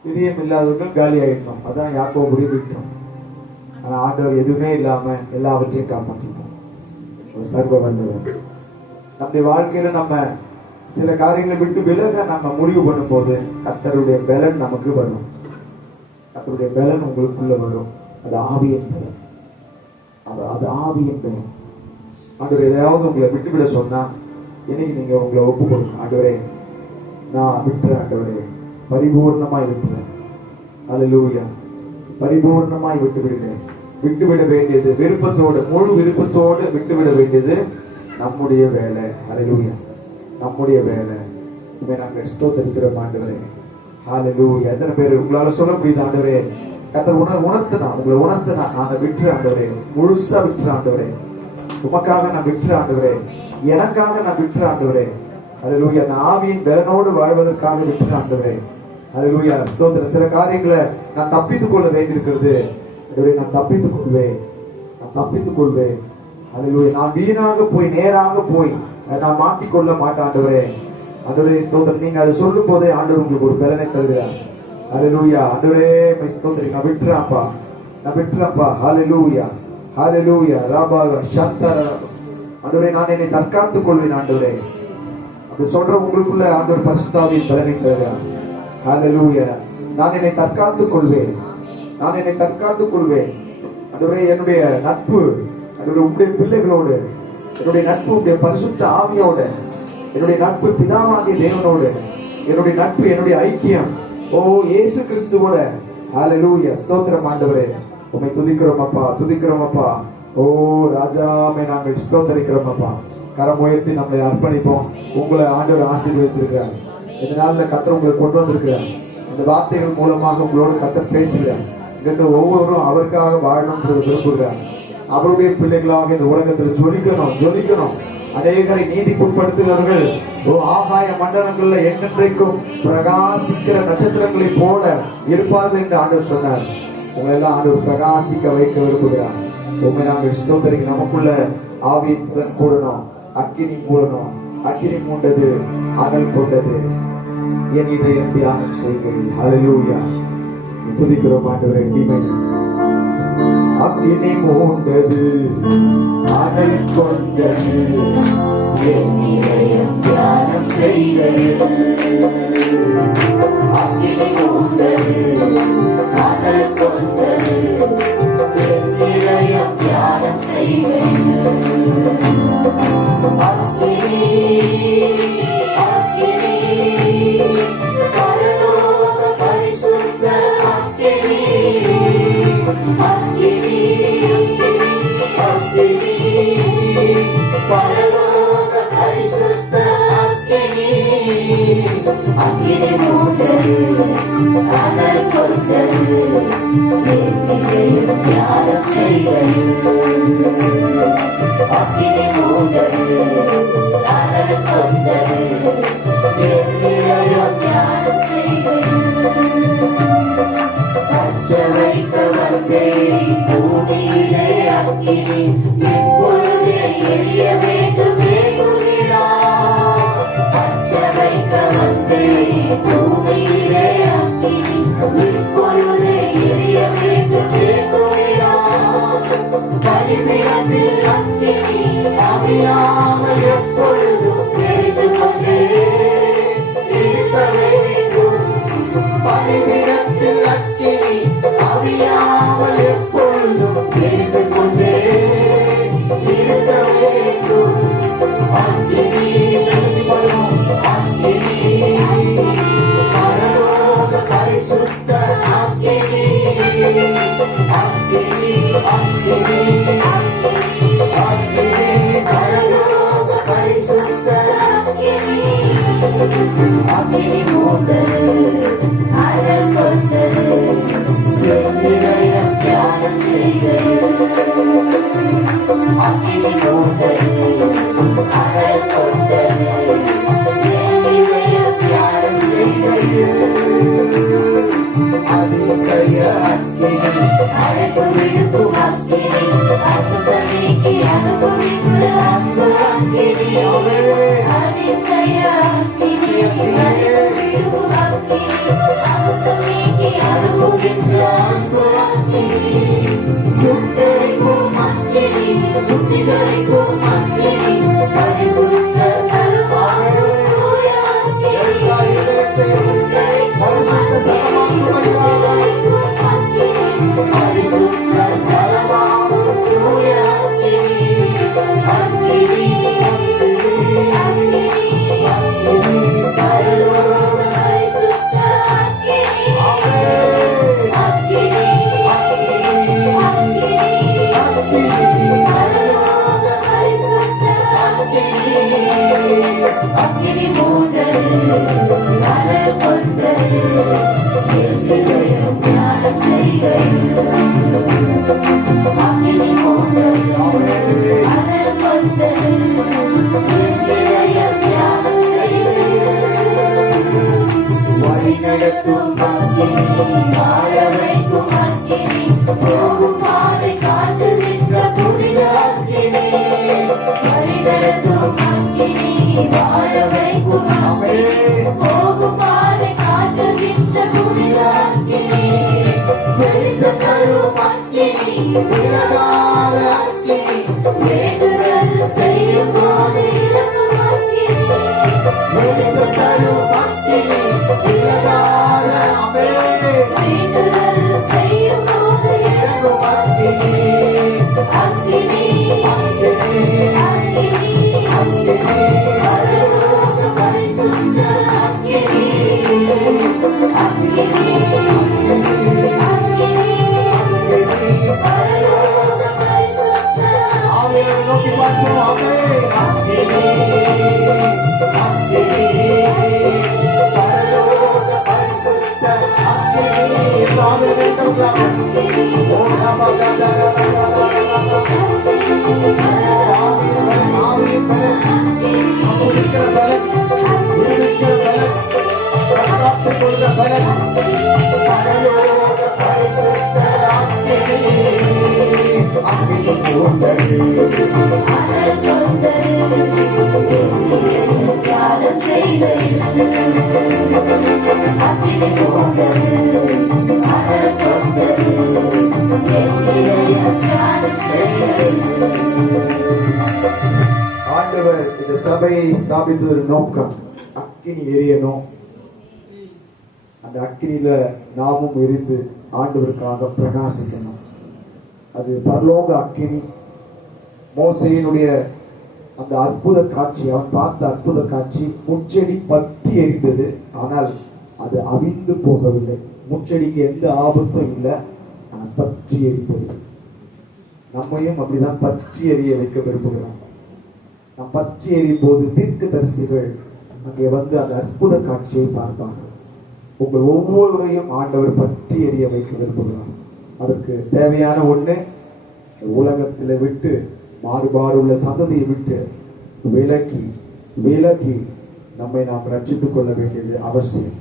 பிரியம் இல்லாதவர்கள் காலி ஆயிட்டோம். அதான் யாக்கோபுடைய திட்டம். ஆனா ஆண்டவர் எதுவுமே இல்லாம எல்லாவற்றையும் காப்பாற்றிட்டோம். ஒரு சர்வ வல்லவர். நம்முடைய வாழ்க்கையில நம்ம சில காரியங்களை விட்டு விலக நம்ம முடிவு பண்ணும் போது கர்த்தருடைய பலன் நமக்கு வரும். கர்த்தருடைய பலன் உங்களுக்குள்ள வரும். அது ஆவியின் பலன். அது ஆவியின் பலன். ஆண்டவர் எதையாவது உங்களை விட்டுவிட சொன்னா இன்னைக்கு நீங்க உங்களை ஒப்பு கொடுங்க. ஆண்டவரே நான் விட்டுறேன், ஆண்டவரே பரிபூர்ணமாய் விட்டுறேன். ஹல்லேலூயா. பரிபூர்ணமாய் விட்டுவிடுகிறேன். விட்டுவிட வேண்டியது விருப்பத்தோடு, முழு விருப்பத்தோடு விட்டுவிட வேண்டியது நம்முடைய வேலை. ஹல்லேலூயா. நம்முடைய வேலை. நாங்கள் ஸ்தோத்திரிக்கிறோம் ஆண்டவரே. ஹல்லேலூயா. எத்தனை பேர் உங்களால சொல்ல முடியுது, ஆண்டவரே கர்த்தர் உணர்த்தினா, உங்களை உணர்த்தினா நான் விட்டுற ஆண்டவரே, முழுசா விட்டுற ஆண்டவரே, உமக்காக நான் விட்டுற ஆண்டவரே, எனக்காக நான் விட்டுற ஆண்டவரே. ஹல்லேலூயா. நான் ஆவியின் பலனோடு வாழ்வதற்காக விட்டுற ஆண்டவரே. ஹல்லேலூயா. ஸ்தோத்திரம். சில காரியங்களை நான் தப்பித்துக் கொள்ள வேண்டியிருக்கிறது, நான் தப்பித்துக் கொள்வேன். ஹல்லேலூயா. நான் வீணாக போய் நேராக போய் நான் மாட்டிக்கொள்ள மாட்டேன் ஆண்டவரே. ஆண்டவரே ஸ்தோத்திரம். நீங்க அதை சொல்லும் போதே ஆண்டவர் உங்களுக்கு ஒரு பலனை தருகிறார். ஹல்லேலூயா. ஆண்டவரே ஸ்தோத்திரம். நான் விட்டுறேன்ப்பா. ஹல்லேலூயா. ஹல்லேலூயா. ராபா சந்தர. ஆண்டவரே நான் என்னை தற்காத்துக் கொள்வேன் ஆண்டவரே. அப்படி சொல்ற உங்களுக்குள்ள ஆண்டவர் பரிசுத்த ஆவியின் பலனை தருகிறார். ஹல்லேலூயா. நான் என்னை தற்காத்துக் கொள்வேன். ஆண்டவரே என்னுடைய நட்பு, உங்களுடைய பிள்ளைகளோடு என்னுடைய நட்பு, உடைய பரிசுத்த ஆவியோட, என்னுடைய நட்பு பிதாவாகிய தேவனோடு, என்னுடைய நட்பு, என்னுடைய ஐக்கியம் இயேசு கிறிஸ்துவோட. ஹல்லேலூயா. ஸ்தோத்திரம் ஆண்டவரே. உம்மை துதிக்கிறோம் அப்பா. ராஜாமே நாங்கள் ஸ்தோத்திரிக்கிறோம் அப்பா. கரம் உயர்த்தி நம்மளை அர்ப்பணிப்போம். உங்களை ஆண்டவர் ஆசீர்வதித்திருக்கிறார். இந்த நாளில் கர்த்தர் உங்களை கொண்டு வந்திருக்கிறார். இந்த வார்த்தைகள் மூலமாக உங்களோட கர்த்தர் பேசுகிறார். ஒவ்வொருவரும் அவருக்காக வாழணும் விரும்புகிறார். அவருடைய பிள்ளைகளாக இந்த உலகத்தில் ஜொலிக்கணும். அநேகரை நீதிக்குட்படுத்துகிறவர்கள் ஆகாய மண்டலங்கள்ல என்றென்றைக்கும் பிரகாசிக்கிற நட்சத்திரங்களை போல இருப்பார்கள் என்று ஆண்டவர் சொன்னார். உங்களை எல்லாம் ஆண்டவர் பிரகாசிக்க வைக்க விரும்புகிறார். உண்மை நாங்கள் ஸ்தோத்திரிக்க. நமக்குள்ள ஆவியின் கூடணும், அக்கினி மூடணும். அக்கினி மூண்டது அனல் கொண்டது. என் இதயம் தியானம் செய்கிறேன். ஹல்லேலூயா. துதிக்கிறோம் ஆண்டவரே. அக்கினி மூண்டது அனல் கொண்டது. என் இதயம் தியானம் செய்கிறேன். அக்கினி மூண்டது அனல் கொண்டது. என் இதயம் தியானம் செய்கிறேன். அக்கினி மூண்டது அனல் கொண்டது. என் இதயம் தியானம் செய்கிறது. அக்கினி மூண்டது அனல் கொண்டது. என் இதயம் தியானம் செய்கிறது. பச்ச வைக்க வந்தேன் பூமியிலே அக்கினி இப்பொழுதே எரிய வேண்டும் ஏங்குகிறார். பச்ச எப்பொழுதும் தெரிந்து கொண்டே இருக்க வேண்டும். பணிவிடத்தில் அக்கினி அவியாமல் எப்பொழுதும் தெரிந்து கொண்டே இருக்க வேண்டும். அக்கினி அக்கினி பரலோக பரிசுத்த அக்கினி அக்கினி அக்கினி அக்கினி பரலோக பரிசுத்த அக்கினி அக்கினி மூண்டது அனல் கொண்டது என் இதயம் தியானம் செய்தது. அக்கினி மூண்டது அனல் கொண்டது என் இதயம் தியானம் செய்தது. அதிசய அக்கினி அழைப்பு விடுக்கும் அக்கினி அசுத்தனைக்கு அனுபவித்த அன்பு அக்கினி. அதிசய அக்கினி அழைப்பு விடுக்கும் அக்கினி அசுத்தனைக்கு அனுபவித்த அன்பு அக்கினி. சுட்டரிக்கும் அக்கினி சுத்திகரிக்கும் அக்கினி பரிசுத்த ஸ்தலமாகும் தூய அக்கினி. பரிசுத்த ஸ்தலமாகும் தூய அக்கினி. அக்கினி அக்கினி அக்கினி பரலோக பரிசுத்த அக்கினி. அக்கினி அக்கினி அக்கினி பரலோக பரிசுத்த அக்கினி. அக்கினி மூண்டது அனல் கொண்டது என் இதயம் தியானம் செய்கையில். அக்கினி மூண்டது அனல் கொண்டது என் இதயம் தியானம் செய்கையில். வழிநடத்தும் அக்கினி வாழ வைக்கும் அக்கினி போகும் பாதை காட்டுகின்ற புனித அக்கினி. வழிநடத்தும் அக்கினி வாழ வைக்கும் அக்கினி போகும் பாதை காட்டுகின்ற புனித அக்கினி. வெளிச்சம் தரும் அக்கினி விலகாத அக்கினி வேண்டுதல் செய்யும் போது இறங்கும் அக்கினி. வெளிச்சம் தரும் அக்கினி விலகாத வேண்டுதல் செய்யும் போது இறங்கும் அக்கினி. அக்கினி அக்கினி அக்கினி அக்கினி பரலோக பரிசுத்த அக்கினி. அக்கினி அக்கினி பரலோக பரிசுத்த நோக்கி பார்ப்போம். அக்கினி அக்கினி பரலோக பரிசுத்த அக்கினி. பரலோக பரிசுத்த அக்கினி. அக்கினி மூண்டது அனல் கொண்டது என் இதயம் தியானம் செய்கையில். அக்கினி மூண்டது அனல் கொண்டது என் இதயம் தியானம் செய்கையில். ஆண்டவர் இந்த சபையை ஸ்தாபித்தது நோக்கம் அக்கினி எரியணும். அந்த அக்கினியில நாமும் எரிந்து ஆண்டவருக்காக பிரகாசிக்கணும். அது பரலோக அக்கினி. மோசேயினுடைய அந்த அற்புத காட்சி, அவன் பார்த்த அற்புத காட்சி, முச்செடி பற்றி எரிந்தது. ஆனால் அது அவிந்து போகவில்லை. முச்செடிக்கு எந்த ஆபத்தும் இல்லை, ஆனால் பற்றி எரிந்தது. நம்மையும் அப்படிதான் பற்றி எரிய வைக்க விரும்புகிறோம். நாம் பற்றி எரியும் போது தீர்க்கதரிசிகள் அங்கே வந்து அந்த அற்புத காட்சியை பார்ப்பாங்க. உங்கள் ஒவ்வொருவரையும் ஆண்டவர் பற்றி எரிய வைக்க விரும்புகிறார். அதற்கு தேவையான ஒண்ணு, உலகத்தில் விட்டு மாறுபாடு உள்ள சந்ததியை விட்டு விலக்கி விலக்கி நம்மை நாம் ரட்சித்துக் கொள்ள வேண்டியது அவசியம்.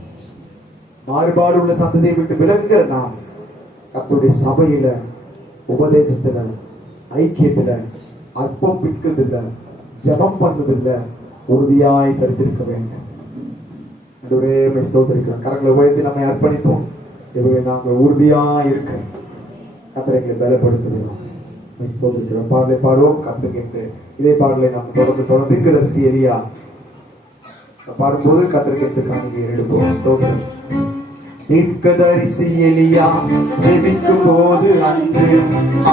மாறுபாடு உள்ள சந்ததியை விட்டு விலகுகிற நாம் கர்த்தருடைய சபையில, உபதேசத்துல, ஐக்கியத்துல, அற்பம் பிற்கிறதில்ல, ஜபம் பண்ணதில்ல, உறுதியாய் கருத்திருக்க வேண்டும். ஒரே ஸ்தோத்திரிக்கிறோம். கரங்களை உயர்த்தி நம்மை அர்ப்பணிப்போம். இவரை நாங்கள் உறுதியா இருக்க கர்த்தரை எங்களை பலப்படுத்துகிறோம். ஸ்தோத்திரிக்கிறோம். பாடலை பாடுவோம் கர்த்தருக்கு என்று. இதே பாடலை நாம் தொடர்ந்து தீர்க்கதரிசி எலியா பாடும்போது கர்த்தருக்கு என்று காணிக்கை எடுப்போம். ஸ்தோத்திரம். தீர்க்கதரிசி எலியா ஜெபிக்கும் போது அன்று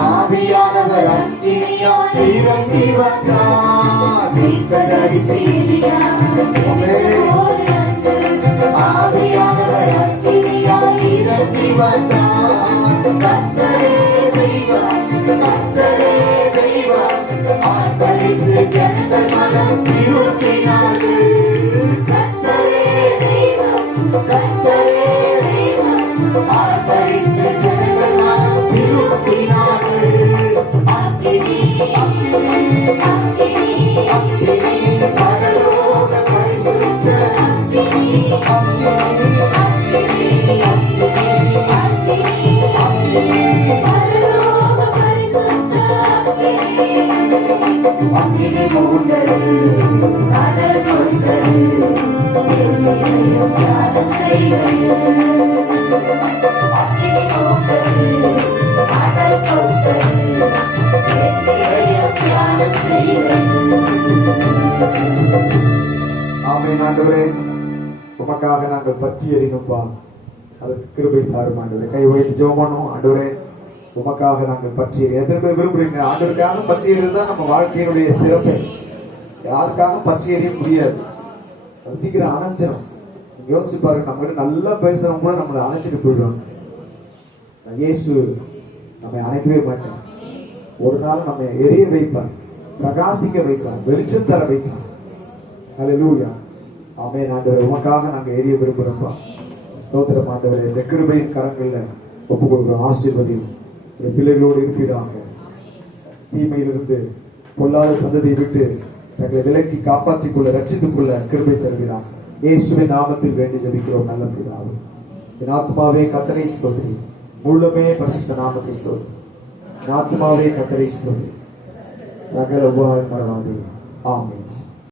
ஆவியானவர் அக்கினியாய் இறங்கி வந்தார். தீர்க்கதரிசி எலியா ஜெபிக்கும் போது அன்று ஆவியானவர் அக்கினியாய் இறங்கி வந்தார். கர்த்தரே தெய்வம், கர்த்தரே தெய்வம், ஆர்ப்பரித்து ஜனங்கள் மனம் திருப்பினார்கள். கர்த்தரே தெய்வம், கர்த்தரே ஆர்ப்பரித்து ஜனங்கள் மனம் திருப்பினார்கள். அக்கினி அக்கினி அக்கினி பரலோக பரிசுத்த அக்கினி அக்கினி அக்கினி அக்கினி அக்கினி பரலோக பரிசுத்த அக்கினி அக்கினி மூண்டது கடல் கொண்டது தியானம் செய்வது. அக்கினி மூண்டது கடல் கொண்டது தியானம் செய்வது. ஆமென். ஆண்டவரே, உமக்காக நாங்கள் பற்றி எறினோம்பா, அதற்கு கிருபை தாரும் ஆண்டவரே. கை உயர்த்தி ஜெபம் பண்ணுவோம். ஆண்டவரே, உமக்காக நாங்கள் பற்றி எத்தனை பேர் விரும்புறீங்க? ஆண்டவருக்காக பற்றி எறியதுதான் நம்ம வாழ்க்கையினுடைய சிறப்பை. யாருக்காக பற்றி எறிய முடியாது, அது சீக்கிரம் அணைஞ்சிடும். யோசிச்சு பாருங்க, நம்ம நல்லா பேசுறவங்க கூட நம்மளை அணைச்சிட்டு போயிடுவாங்க. இயேசு நம்மை அணைக்கவே மாட்டார். ஒரு நாள் நம்ம எரிய வைப்பார், பிரகாசிக்க வைப்பார், வெளிச்சம் தர வைப்பார். ஹல்லேலூயா. ஆமென். ஆண்டவரே, உமக்காக நாங்க எரிய விரும்புறோம்ப்பா. ஸ்தோத்திரம் ஆண்டவரே. இந்த கிருபையின் கரங்கள்ல ஒப்பு கொடுக்கிறோம். ஆசீர்வதியும் பிள்ளைகளோடு இருக்கிறாங்க. தீமையிலிருந்து பொல்லாத சந்ததியை விட்டு தங்களை விலக்கி காப்பாற்றிக் கொள்ள, ரட்சித்துக் கொள்ள கிருபை தருகிறார். இயேசுவின் நாமத்தில் வேண்டி ஜெபிக்கிறோம் நல்ல பிதாவே. என் ஆத்மாவே கர்த்தரை ஸ்தோத்திரி, முழுமே பரிசுத்த நாமத்தை ஸ்தோத்திரி. என் ஆத்மாவே கர்த்தரை ஸ்தோத்திரி, சகல உபகாரம் மறவாதே. ஆமென்.